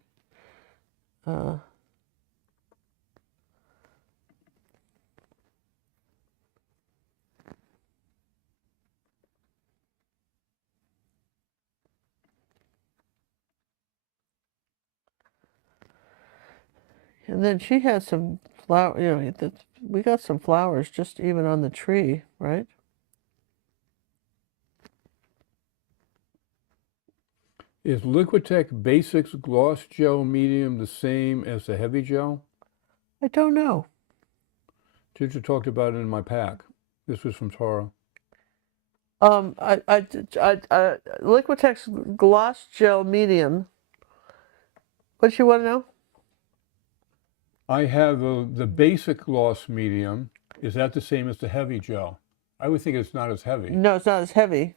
And then she had some flower, we got some flowers just even on the tree, right? Is Liquitech Basics Gloss Gel Medium the same as the Heavy Gel? I don't know. Ginger talked about it in my pack. This was from Tara. Liquitech's Gloss Gel Medium. What you want to know? I have the basic gloss medium. Is that the same as the heavy gel? I would think it's not as heavy. No, it's not as heavy.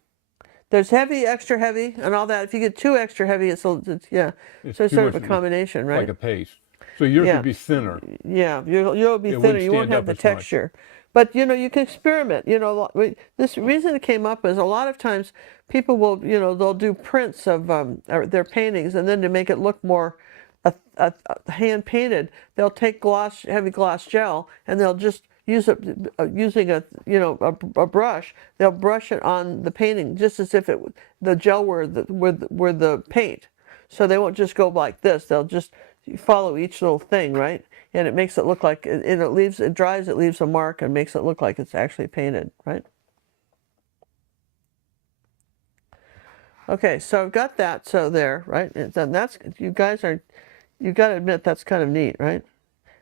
There's heavy, extra heavy, and all that. If you get too extra heavy, it's yeah. It's so it's sort of a combination, right? Like a paste. So yours would be thinner. Yeah, you'll be thinner. You won't have the texture. But you can experiment. This reason it came up is a lot of times people will, they'll do prints of their paintings, and then to make it look more hand painted, they'll take heavy gloss gel, and they'll just use it using a brush. They'll brush it on the painting just as if the gel were the paint. So they won't just go like this. They'll just follow each little thing, right? And it makes it look like it dries, it leaves a mark and makes it look like it's actually painted, right? Okay, so I've got that there, right? And that's, you got to admit that's kind of neat, right?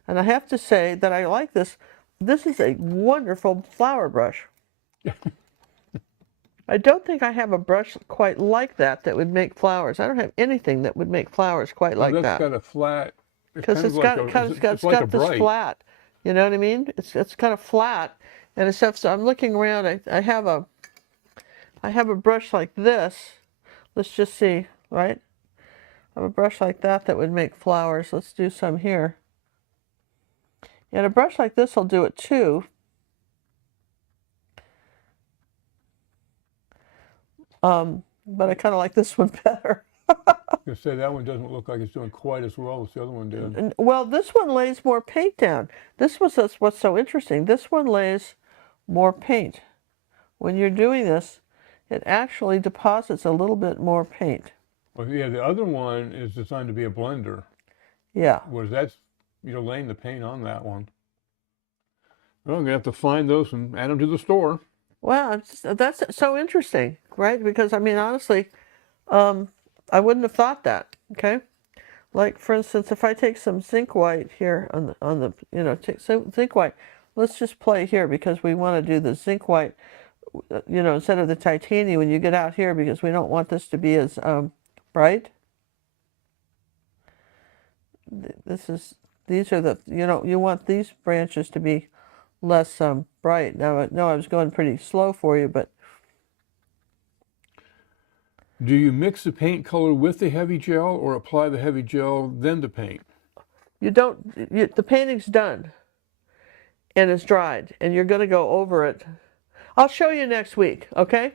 And I have to say that I like this. This is a wonderful flower brush. I don't think I have a brush quite like that would make flowers. I don't have anything that would make flowers quite like that. That's got a flat. Because it's got this flat. You know what I mean? It's kind of flat, and except so I'm looking around. I have a brush like this. Let's just see, right? I have a brush like that would make flowers. Let's do some here. And a brush like this will do it too. But I kind of like this one better. You say that one doesn't look like it's doing quite as well as the other one did. Well, this one lays more paint down. This was what's so interesting. This one lays more paint. When you're doing this, it actually deposits a little bit more paint. Well, yeah, the other one is designed to be a blender. Yeah. Whereas that's, laying the paint on that one. Well, I'm going to have to find those and add them to the store. Well, that's so interesting, right? Because, I mean, honestly, I wouldn't have thought that, okay? Like, for instance, if I take some zinc white here on the take zinc white, let's just play here because we want to do the zinc white, instead of the titanium when you get out here because we don't want this to be as bright. These are the, you want these branches to be less bright. Now, I know I was going pretty slow for you, but. Do you mix the paint color with the heavy gel or apply the heavy gel, then the paint? You don't, the painting's done and it's dried and you're going to go over it. I'll show you next week, okay?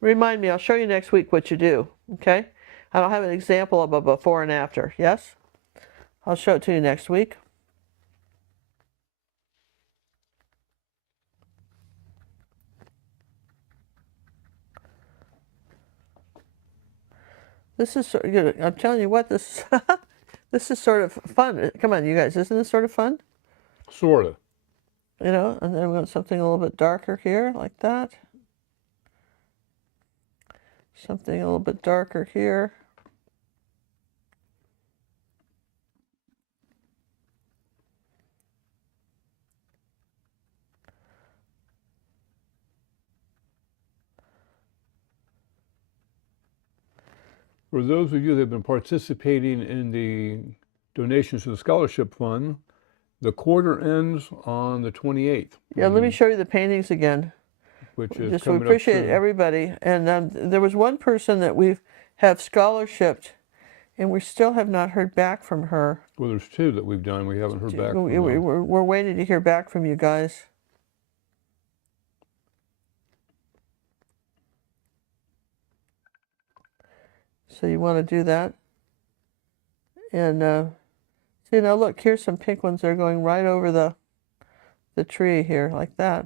Remind me, I'll show you next week what you do, okay? And I'll have an example of a before and after. Yes? I'll show it to you next week. This is sort of, I'm telling you what, this this is sort of fun. Come on, you guys, isn't this sort of fun? Sort of. You know, and then we want something a little bit darker here, like that. Something a little bit darker here. For those of you that have been participating in the donations to the scholarship fund, the quarter ends on the 28th. Yeah, let me show you the paintings again. Which is Just we coming up appreciate soon. everybody. And there was one person that we have scholarshiped, and we still have not heard back from her. Well, there's two that we've done. We haven't heard back from them. We're waiting to hear back from you guys. So you want to do that. And see, now look, here's some pink ones that are going right over the tree here, like that.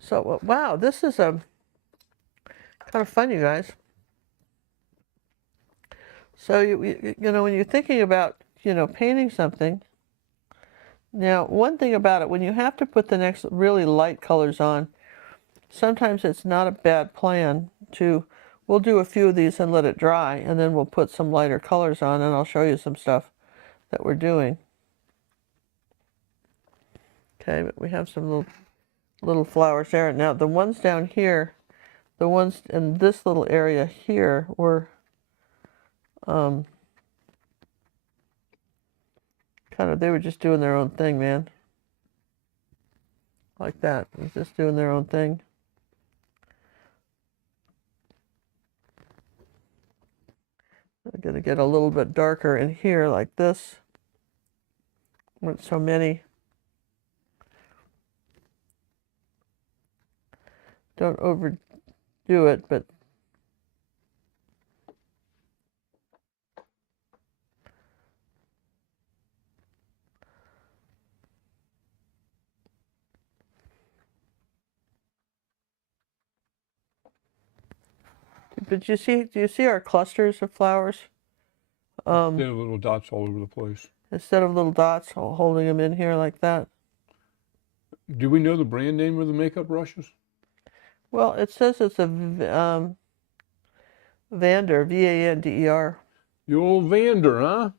So, wow, this is kind of fun, you guys. So, you know, when you're thinking about, you know, painting something, now, one thing about it, when you have to put the next really light colors on, sometimes it's not a bad plan to, we'll do a few of these and let it dry, and then we'll put some lighter colors on, and I'll show you some stuff that we're doing. Okay, but we have some little flowers there. Now, the ones down here, the ones in this little area here were kind of, they were just doing their own thing, man. Like that. It was just doing their own thing. I'm going to get a little bit darker in here like this. Weren't so many. Don't overdo it, but do you see our clusters of flowers? They have little dots all over the place. Instead of little dots, holding them in here like that. Do we know the brand name of the makeup brushes? Well, it says it's a Vander, V-A-N-D-E-R. The old Vander, huh?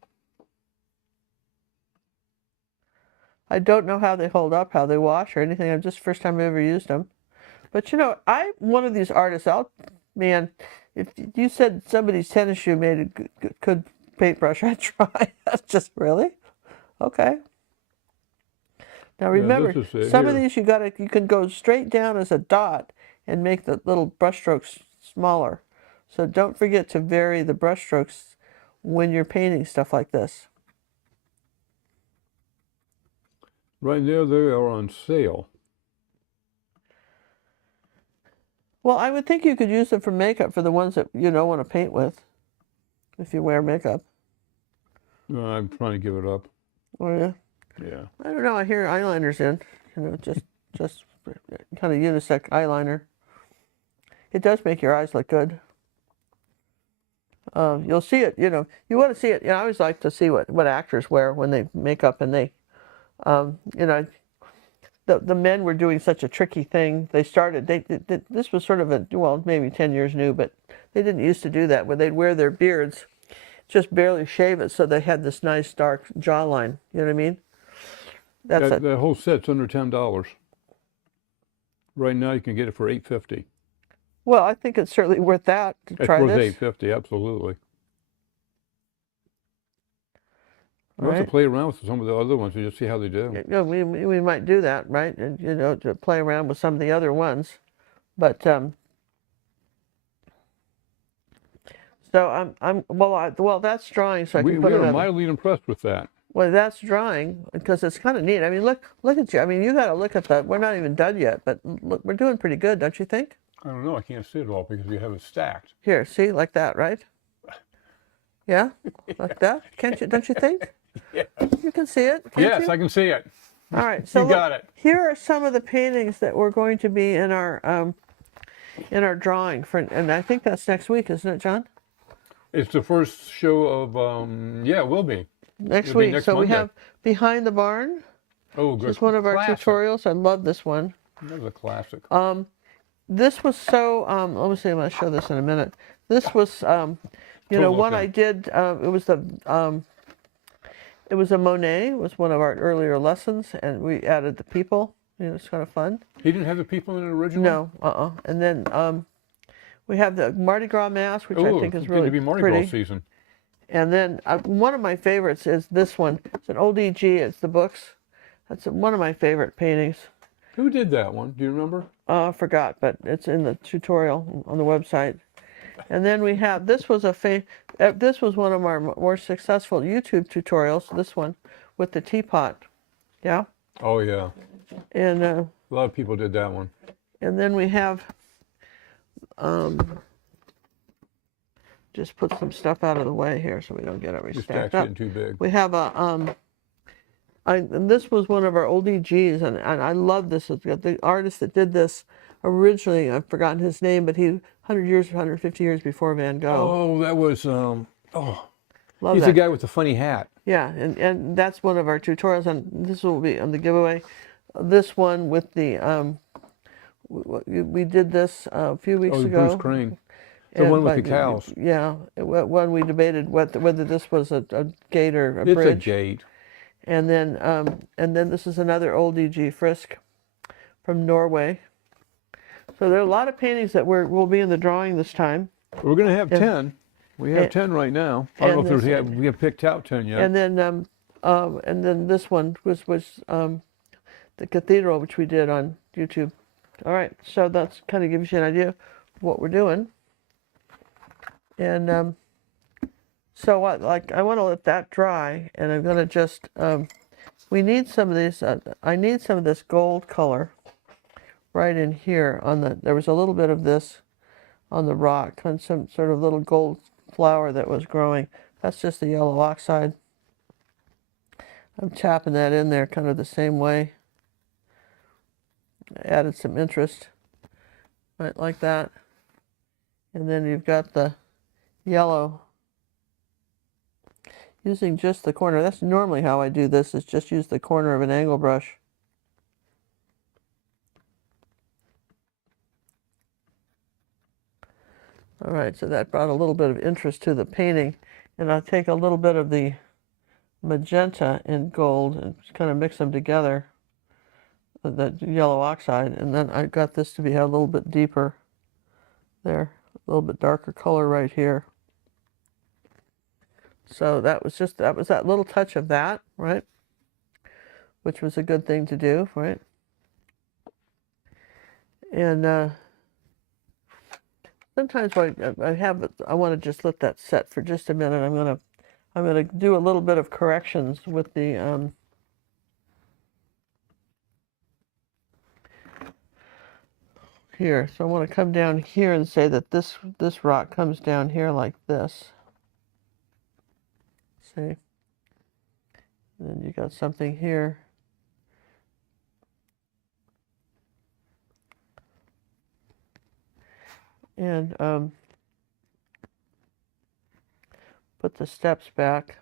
I don't know how they hold up, how they wash or anything. I'm just first time I've ever used them. But you know, I'm one of these artists. Man, if you said somebody's tennis shoe made a good paintbrush, I'd try. That's just really okay. Now remember, some of these you can go straight down as a dot and make the little brush strokes smaller. So don't forget to vary the brush strokes when you're painting stuff like this. Right now they are on sale. Well, I would think you could use them for makeup for the ones that you don't want to paint with, if you wear makeup. I'm trying to give it up. Oh yeah. Yeah. I don't know. I hear eyeliners in, you know, just kind of unisex eyeliner. It does make your eyes look good. You'll see it, you know. You want to see it. You know, I always like to see what actors wear when they make up, and they, you know, the men were doing such a tricky thing. They started. This was sort of well, maybe 10 years new, but they didn't used to do that. Where they'd wear their beards, just barely shave it, so they had this nice dark jawline. You know what I mean? That whole set's under $10. Right now, you can get it for $8.50. Well, I think it's certainly worth that to try this. It's worth $8.50, absolutely. We'll have Right. to play around with some of the other ones and just see how they do. Yeah, we might do that, right? And you know, to play around with some of the other ones, but so So well, that's drawing, so I can We put are another. mildly impressed with that. Well, that's drawing because it's kind of neat. I mean, look at you. I mean, you got to look at that. We're not even done yet, but look, we're doing pretty good, don't you think? I don't know. I can't see it all because you have it stacked. Here, see, like that, right? Yeah, like that. Can't you? Don't you think? Yeah. You can see it, can't Yes, you? I can see it. All right, so You got it. here are some of the paintings that we're going to be in our drawing for, and I think that's next week, isn't it, John? It's the first show of, yeah, it will be. Next It'll be week. next So we Monday. have Behind the Barn, Oh, which good. is one of our Classic. tutorials. I love this one. That was a classic. This was so, let me see, I'm going to show this in a minute. This was, you know, one Provoking. I did, it was a Monet, it was one of our earlier lessons, and we added the people. You know, it's kind of fun. He didn't have the people in it originally? No, And then we have the Mardi Gras mask, which I think is it's really going to be Mardi pretty. Gras season. And then one of my favorites is this one. It's an old EG, it's the books. That's one of my favorite paintings. Who did that one? Do you remember? I forgot, but it's in the tutorial on the website. And then we have, this was one of our more successful YouTube tutorials, this one, with the teapot. Yeah? Oh, yeah. And A lot of people did that one. then we have, just put some stuff out of the way here so we don't get everything Your stacked stack's up. getting too big. We have and this was one of our old EGs, and I love this. It's got the artist that did this originally, I've forgotten his name, but he 150 years before Van Gogh. Oh, that was, Love he's that. the guy with the funny hat. Yeah, and that's one of our tutorials, and this will be on the giveaway. This one with the, we did this a few weeks Oh, ago. Bruce Crane. The one with the but, cows. Yeah, when we debated whether this was a gate or a It's bridge. a gate. And then this is another old E.G. Frisk from Norway. So there are a lot of paintings that will be in the drawing this time. We're going to have 10. We have and- 10 right now. I don't know if we have picked out 10 yet. And then this one was the cathedral, which we did on YouTube. All right, so that's kind of gives you an idea of what we're doing. And so I want to let that dry, and I'm going to just we need some of these. I need some of this gold color right in here on the. There was a little bit of this on the rock, on some sort of little gold flower that was growing. That's just the yellow oxide. I'm tapping that in there kind of the same way. Added some interest, right like that. And then you've got the yellow. Using just the corner. That's normally how I do this, is just use the corner of an angle brush. All right, so that brought a little bit of interest to the painting. And I'll take a little bit of the magenta and gold and just kind of mix them together, the yellow oxide. And then I got this to be a little bit deeper there, a little bit darker color right here. So that was that little touch of that, right? Which was a good thing to do, right? And sometimes I want to just let that set for just a minute. I'm gonna do a little bit of corrections with the here. So I want to come down here and say that this rock comes down here like this. See? And then you got something here. And put the steps back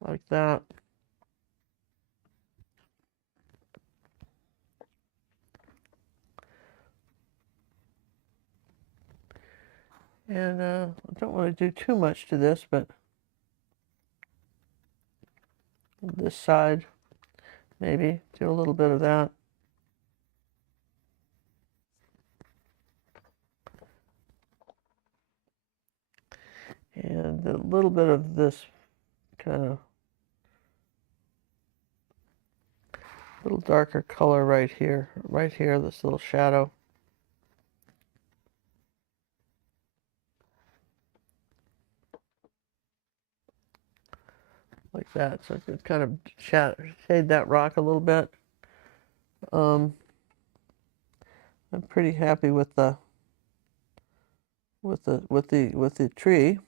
like that. And I don't want to do too much to this, but this side, maybe do a little bit of that. And a little bit of this kind of little darker color right here, this little shadow. like that. So just kind of shade that rock a little bit. I'm pretty happy with the tree.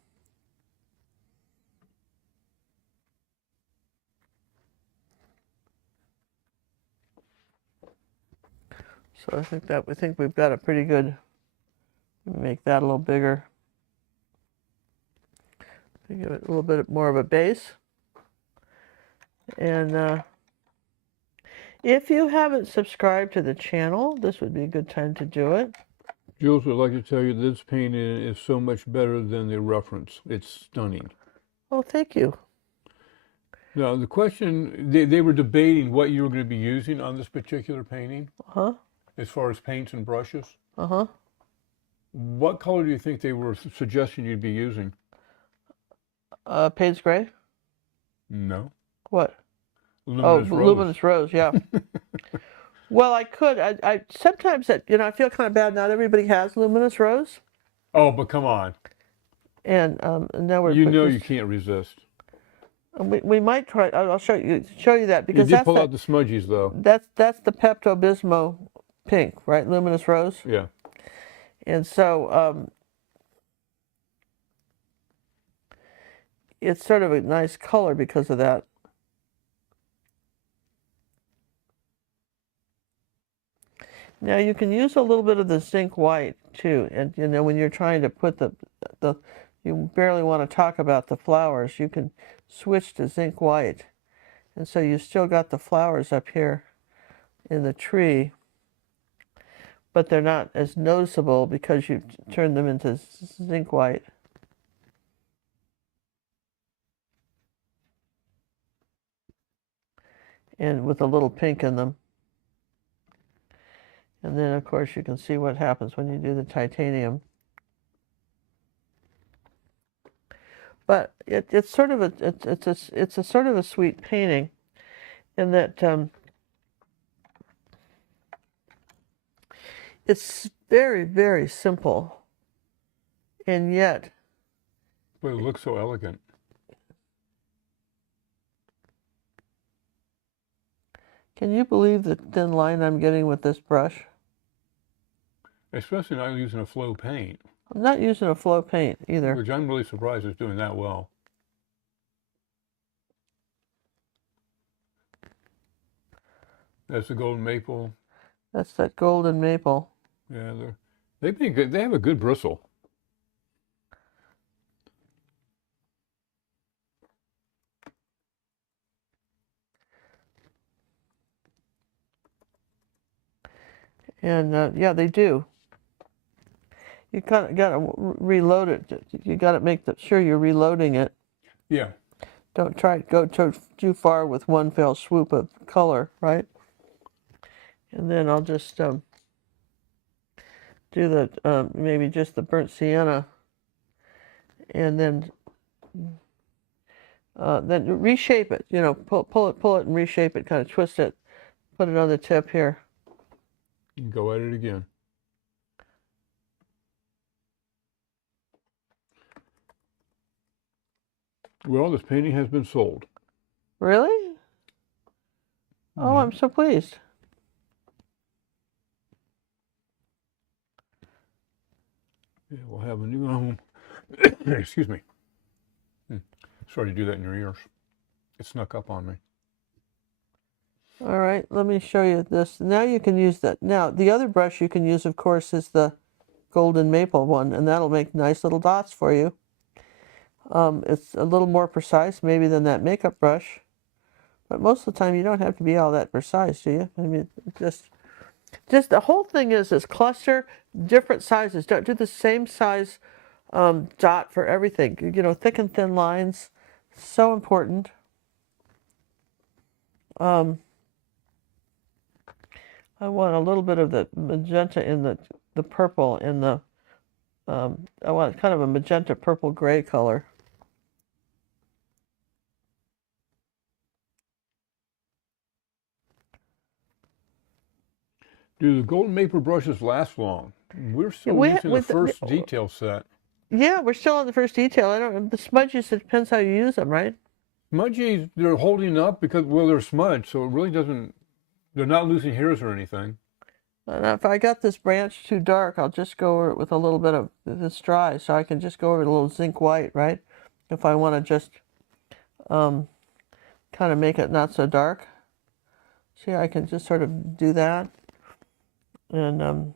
So I think we've got a pretty good. Make that a little bigger. Give it a little bit more of a base. And if you haven't subscribed to the channel, this would be a good time to do it. Jules would like to tell you this painting is so much better than the reference. It's stunning. Oh, thank you. Now, the question, they were debating what you were going to be using on this particular painting. Uh-huh. As far as paints and brushes. Uh-huh. What color do you think they were suggesting you'd be using? Payne's Gray? No. What? Luminous Rose. Luminous Rose, yeah. Well, I could. I sometimes I feel kind of bad. Not everybody has Luminous Rose. Oh, but come on. And now we're. You can't resist. We might try. I'll show you that because you did pull out the smudgies though. That's the Pepto-Bismol pink, right? Luminous Rose. Yeah. And so it's sort of a nice color because of that. Now you can use a little bit of the zinc white too, and when you're trying to put you barely want to talk about the flowers, you can switch to zinc white, and so you still got the flowers up here in the tree, but they're not as noticeable because you turned them into zinc white. And with a little pink in them. And then, of course, you can see what happens when you do the titanium. But it's sort of it's a sort of a sweet painting, in that it's very, very simple, and yet. But it looks so elegant. Can you believe the thin line I'm getting with this brush? Especially not using a flow paint. I'm not using a flow paint either. Which I'm really surprised it's doing that well. That's the golden maple. That's that golden maple. Yeah, they have a good bristle. And yeah, they do. You kind of got to reload it. You got to make sure you're reloading it. Yeah. Don't try to go too far with one fell swoop of color, right? And then I'll just do the maybe just the burnt sienna, and then reshape it. Pull it and reshape it. Kind of twist it, put it on the tip here. You can go at it again. Well, this painting has been sold. Really? Oh, I'm so pleased. Yeah, we'll have a new home. Excuse me. Sorry to do that in your ears. It snuck up on me. All right, let me show you this. Now you can use that. Now, the other brush you can use, of course, is the golden maple one, and that'll make nice little dots for you. It's a little more precise maybe than that makeup brush, but most of the time you don't have to be all that precise, do you? I mean, just the whole thing is cluster different sizes. Don't do the same size dot for everything. Thick and thin lines, so important. I want a little bit of the magenta in the purple in the. I want kind of a magenta purple gray color. Do the golden maple brushes last long? We're still using the first detail set. Yeah, we're still on the first detail. The smudges, it depends how you use them, right? Smudgies, they're holding up because, well, they're smudged, so it really doesn't, they're not losing hairs or anything. And if I got this branch too dark, I'll just go over it with a little bit of this dry, so I can just go over it a little zinc white, right? If I want to just kind of make it not so dark. See, I can just sort of do that. And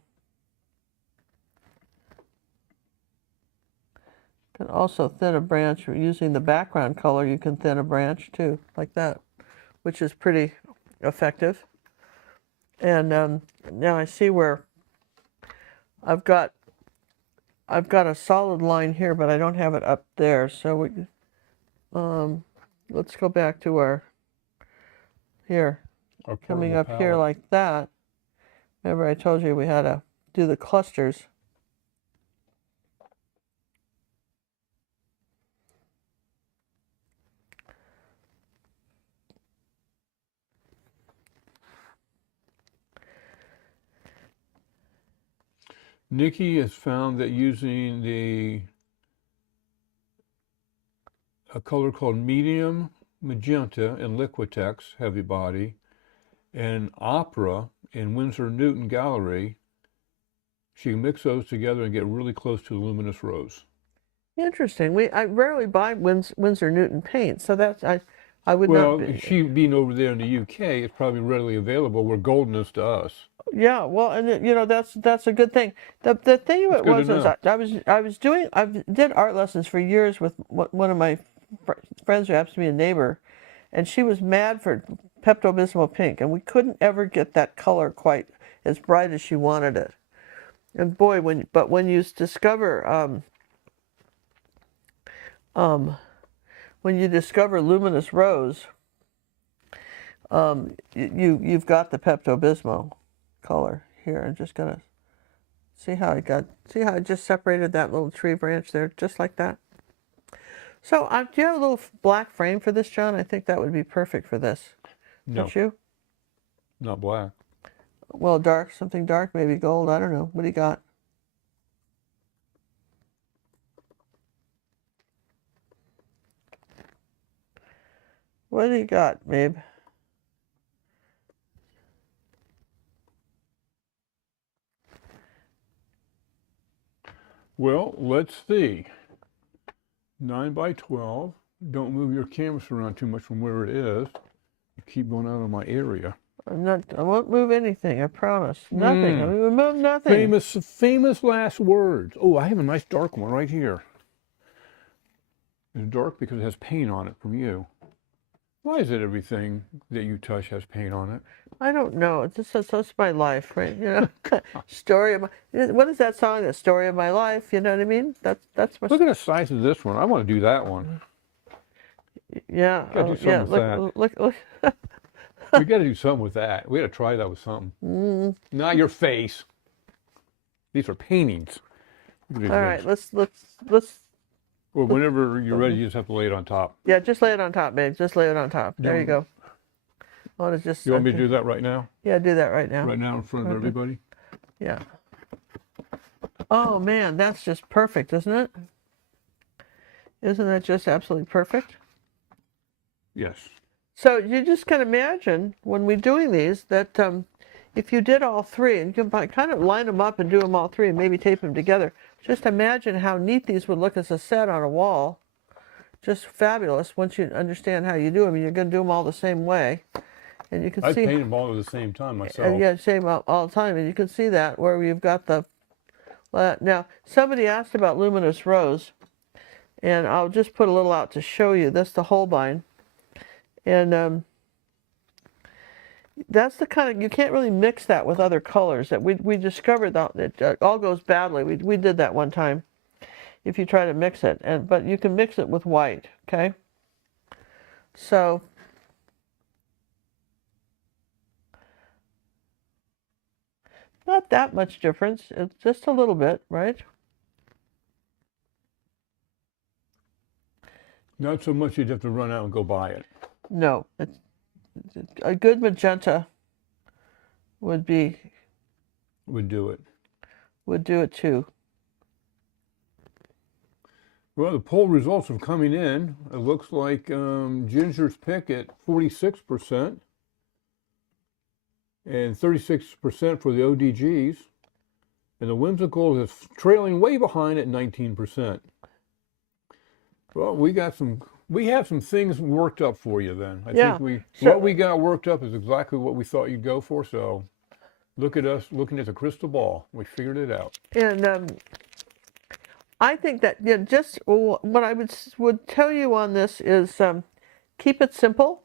can also thin a branch using the background color. You can thin a branch too, like that, which is pretty effective. And now I see where I've got a solid line here, but I don't have it up there. So let's go back to our here, Our coming portable up here palette. like that. Remember I told you we had to do the clusters. Nikki has found that using a color called medium magenta in Liquitex heavy body and opera in Winsor Newton Gallery, she can mix those together and get really close to the luminous rose. Interesting. I rarely buy Winsor Newton paint, so that's I would not Well, be. she being over there in the UK, it's probably readily available where golden is to us. Yeah, well, and you know that's a good thing. The thing of It's it good to was know. I did art lessons for years with one of my friends who happens to be a neighbor, and she was mad for Pepto-Bismol pink, and we couldn't ever get that color quite as bright as she wanted it. And boy, when you discover when you discover luminous rose, you've got the Pepto-Bismol color here. I'm just gonna see how I just separated that little tree branch there, just like that. So do you have a little black frame for this, John? I think that would be perfect for this. No, Don't you? not black. Well, dark, something dark, maybe gold. I don't know. What do you got? What do you got, babe? Well, let's see. 9 by 12. Don't move your canvas around too much from where it is. Keep going out of my area. I won't move anything, I promise. Nothing. I will move nothing. Famous last words. Oh, I have a nice dark one right here. It's dark because it has paint on it from you. Why is it everything that you touch has paint on it? I don't know. It's just that's my life, right? You know, story of my. What is that song? The story of my life. You know what I mean? That's my. Look at the size of this one. I want to do that one. Yeah. Gotta do something yeah. with Look. We got to do something with that. We got to try that with something. Not your face. These are paintings. All right. Let's. Well, whenever you're ready, you just have to lay it on top. Yeah, just lay it on top, babe. Just lay it on top. There you go. I want to just. You want me to do that right now? Yeah, do that right now. Right now in front of everybody? Yeah. Oh man, that's just perfect, isn't it? Isn't that just absolutely perfect? Yes. So you just can imagine when we're doing these that if you did all three, and you can kind of line them up and do them all three and maybe tape them together, just imagine how neat these would look as a set on a wall. Just fabulous once you understand how you do them. You're going to do them all the same way. And you can I see. paint them all at the same time myself. Yeah, same all the time. And you can see that where you've got the. Now, somebody asked about luminous rose, and I'll just put a little out to show you. That's the Holbein. And that's the kind of, you can't really mix that with other colors. That we discovered that it all goes badly. We did that one time. If you try to mix it, but you can mix it with white. Okay. So not that much difference. It's just a little bit, right? Not so much you'd have to run out and go buy it. No, it's a good magenta would do it. Would do it too. Well, the poll results are coming in. It looks like Ginger's pick at 46% and 36% for the ODGs. And the Whimsical is trailing way behind at 19%. Well, we have some things worked up for you then. I Yeah. think So- what we got worked up is exactly what we thought you'd go for. So look at us looking at the crystal ball. We figured it out. And I think that just what I would tell you on this is keep it simple.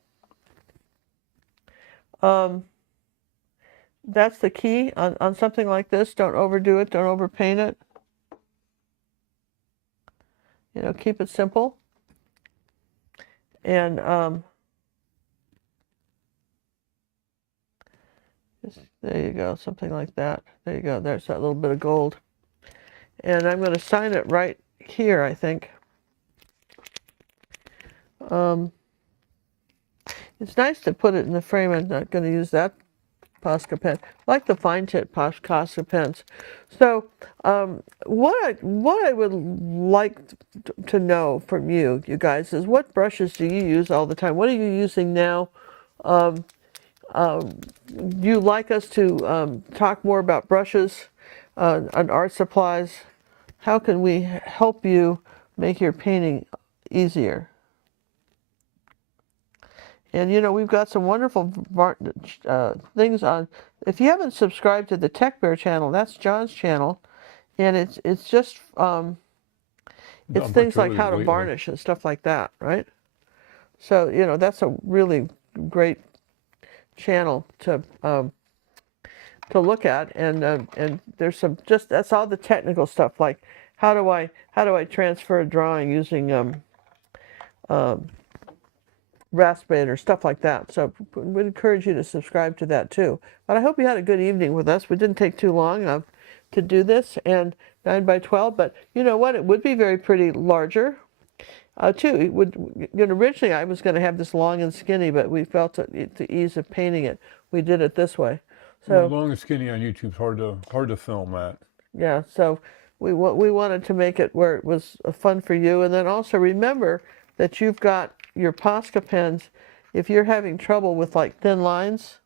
That's the key on something like this. Don't overdo it. Don't overpaint it. Keep it simple. And there you go, something like that. There you go. There's that little bit of gold. And I'm going to sign it right here, I think. It's nice to put it in the frame. I'm not going to use that Posca pen. I like the fine tip Posca pens. So what I would like to know from you guys is, what brushes do you use all the time? What are you using now? Do you like us to talk more about brushes and art supplies? How can we help you make your painting easier? And we've got some wonderful things on. If you haven't subscribed to the Tech Bear channel, that's John's channel, and it's just it's things like how to varnish and stuff like that, right? So that's a really great channel to look at, and there's some that's all the technical stuff, like how do I transfer a drawing using Raspberry or stuff like that. So we'd encourage you to subscribe to that too. But I hope you had a good evening with us. We didn't take too long to do this, and 9 by 12. But you know what? It would be very pretty larger too. It would. Originally, I was going to have this long and skinny, but we felt the ease of painting it, we did it this way. So long and skinny on YouTube's hard to film that. Yeah. So we wanted to make it where it was fun for you, and then also remember that you've got your Posca pens. If you're having trouble with like thin lines,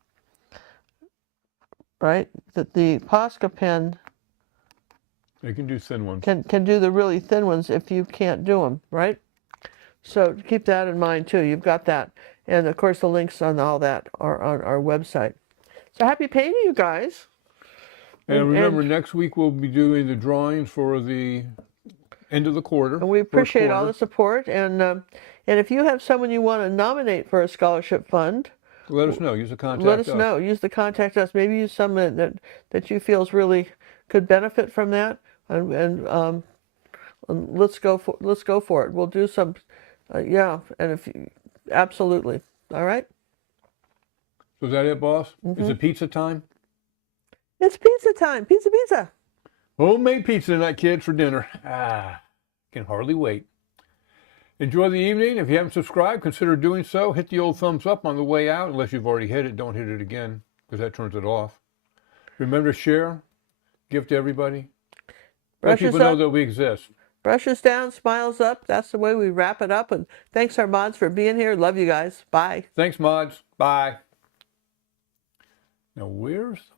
right, that the Posca pen They can do thin ones. Can do the really thin ones if you can't do them, right? So keep that in mind too. You've got that, and of course the links on all that are on our website. So happy painting, you guys. And remember, next week we'll be doing the drawings for the end of the quarter. And we appreciate all the support. And if you have someone you want to nominate for a scholarship fund, let us know. Use the contact let us know. Use the contact us. Maybe use someone that you feels really could benefit from that. And let's go for it. We'll do some. Yeah. And if you, absolutely. All right. So is that it, boss? Is it pizza time? It's pizza time. Pizza. Homemade pizza tonight, kids, for dinner. Can hardly wait. Enjoy the evening. If you haven't subscribed, consider doing so. Hit the old thumbs up on the way out. Unless you've already hit it, don't hit it again, because that turns it off. Remember to share. Give to everybody. Let people know that we exist. Brushes down, smiles up. That's the way we wrap it up. And thanks our mods for being here. Love you guys. Bye. Thanks, mods. Bye. Now, where's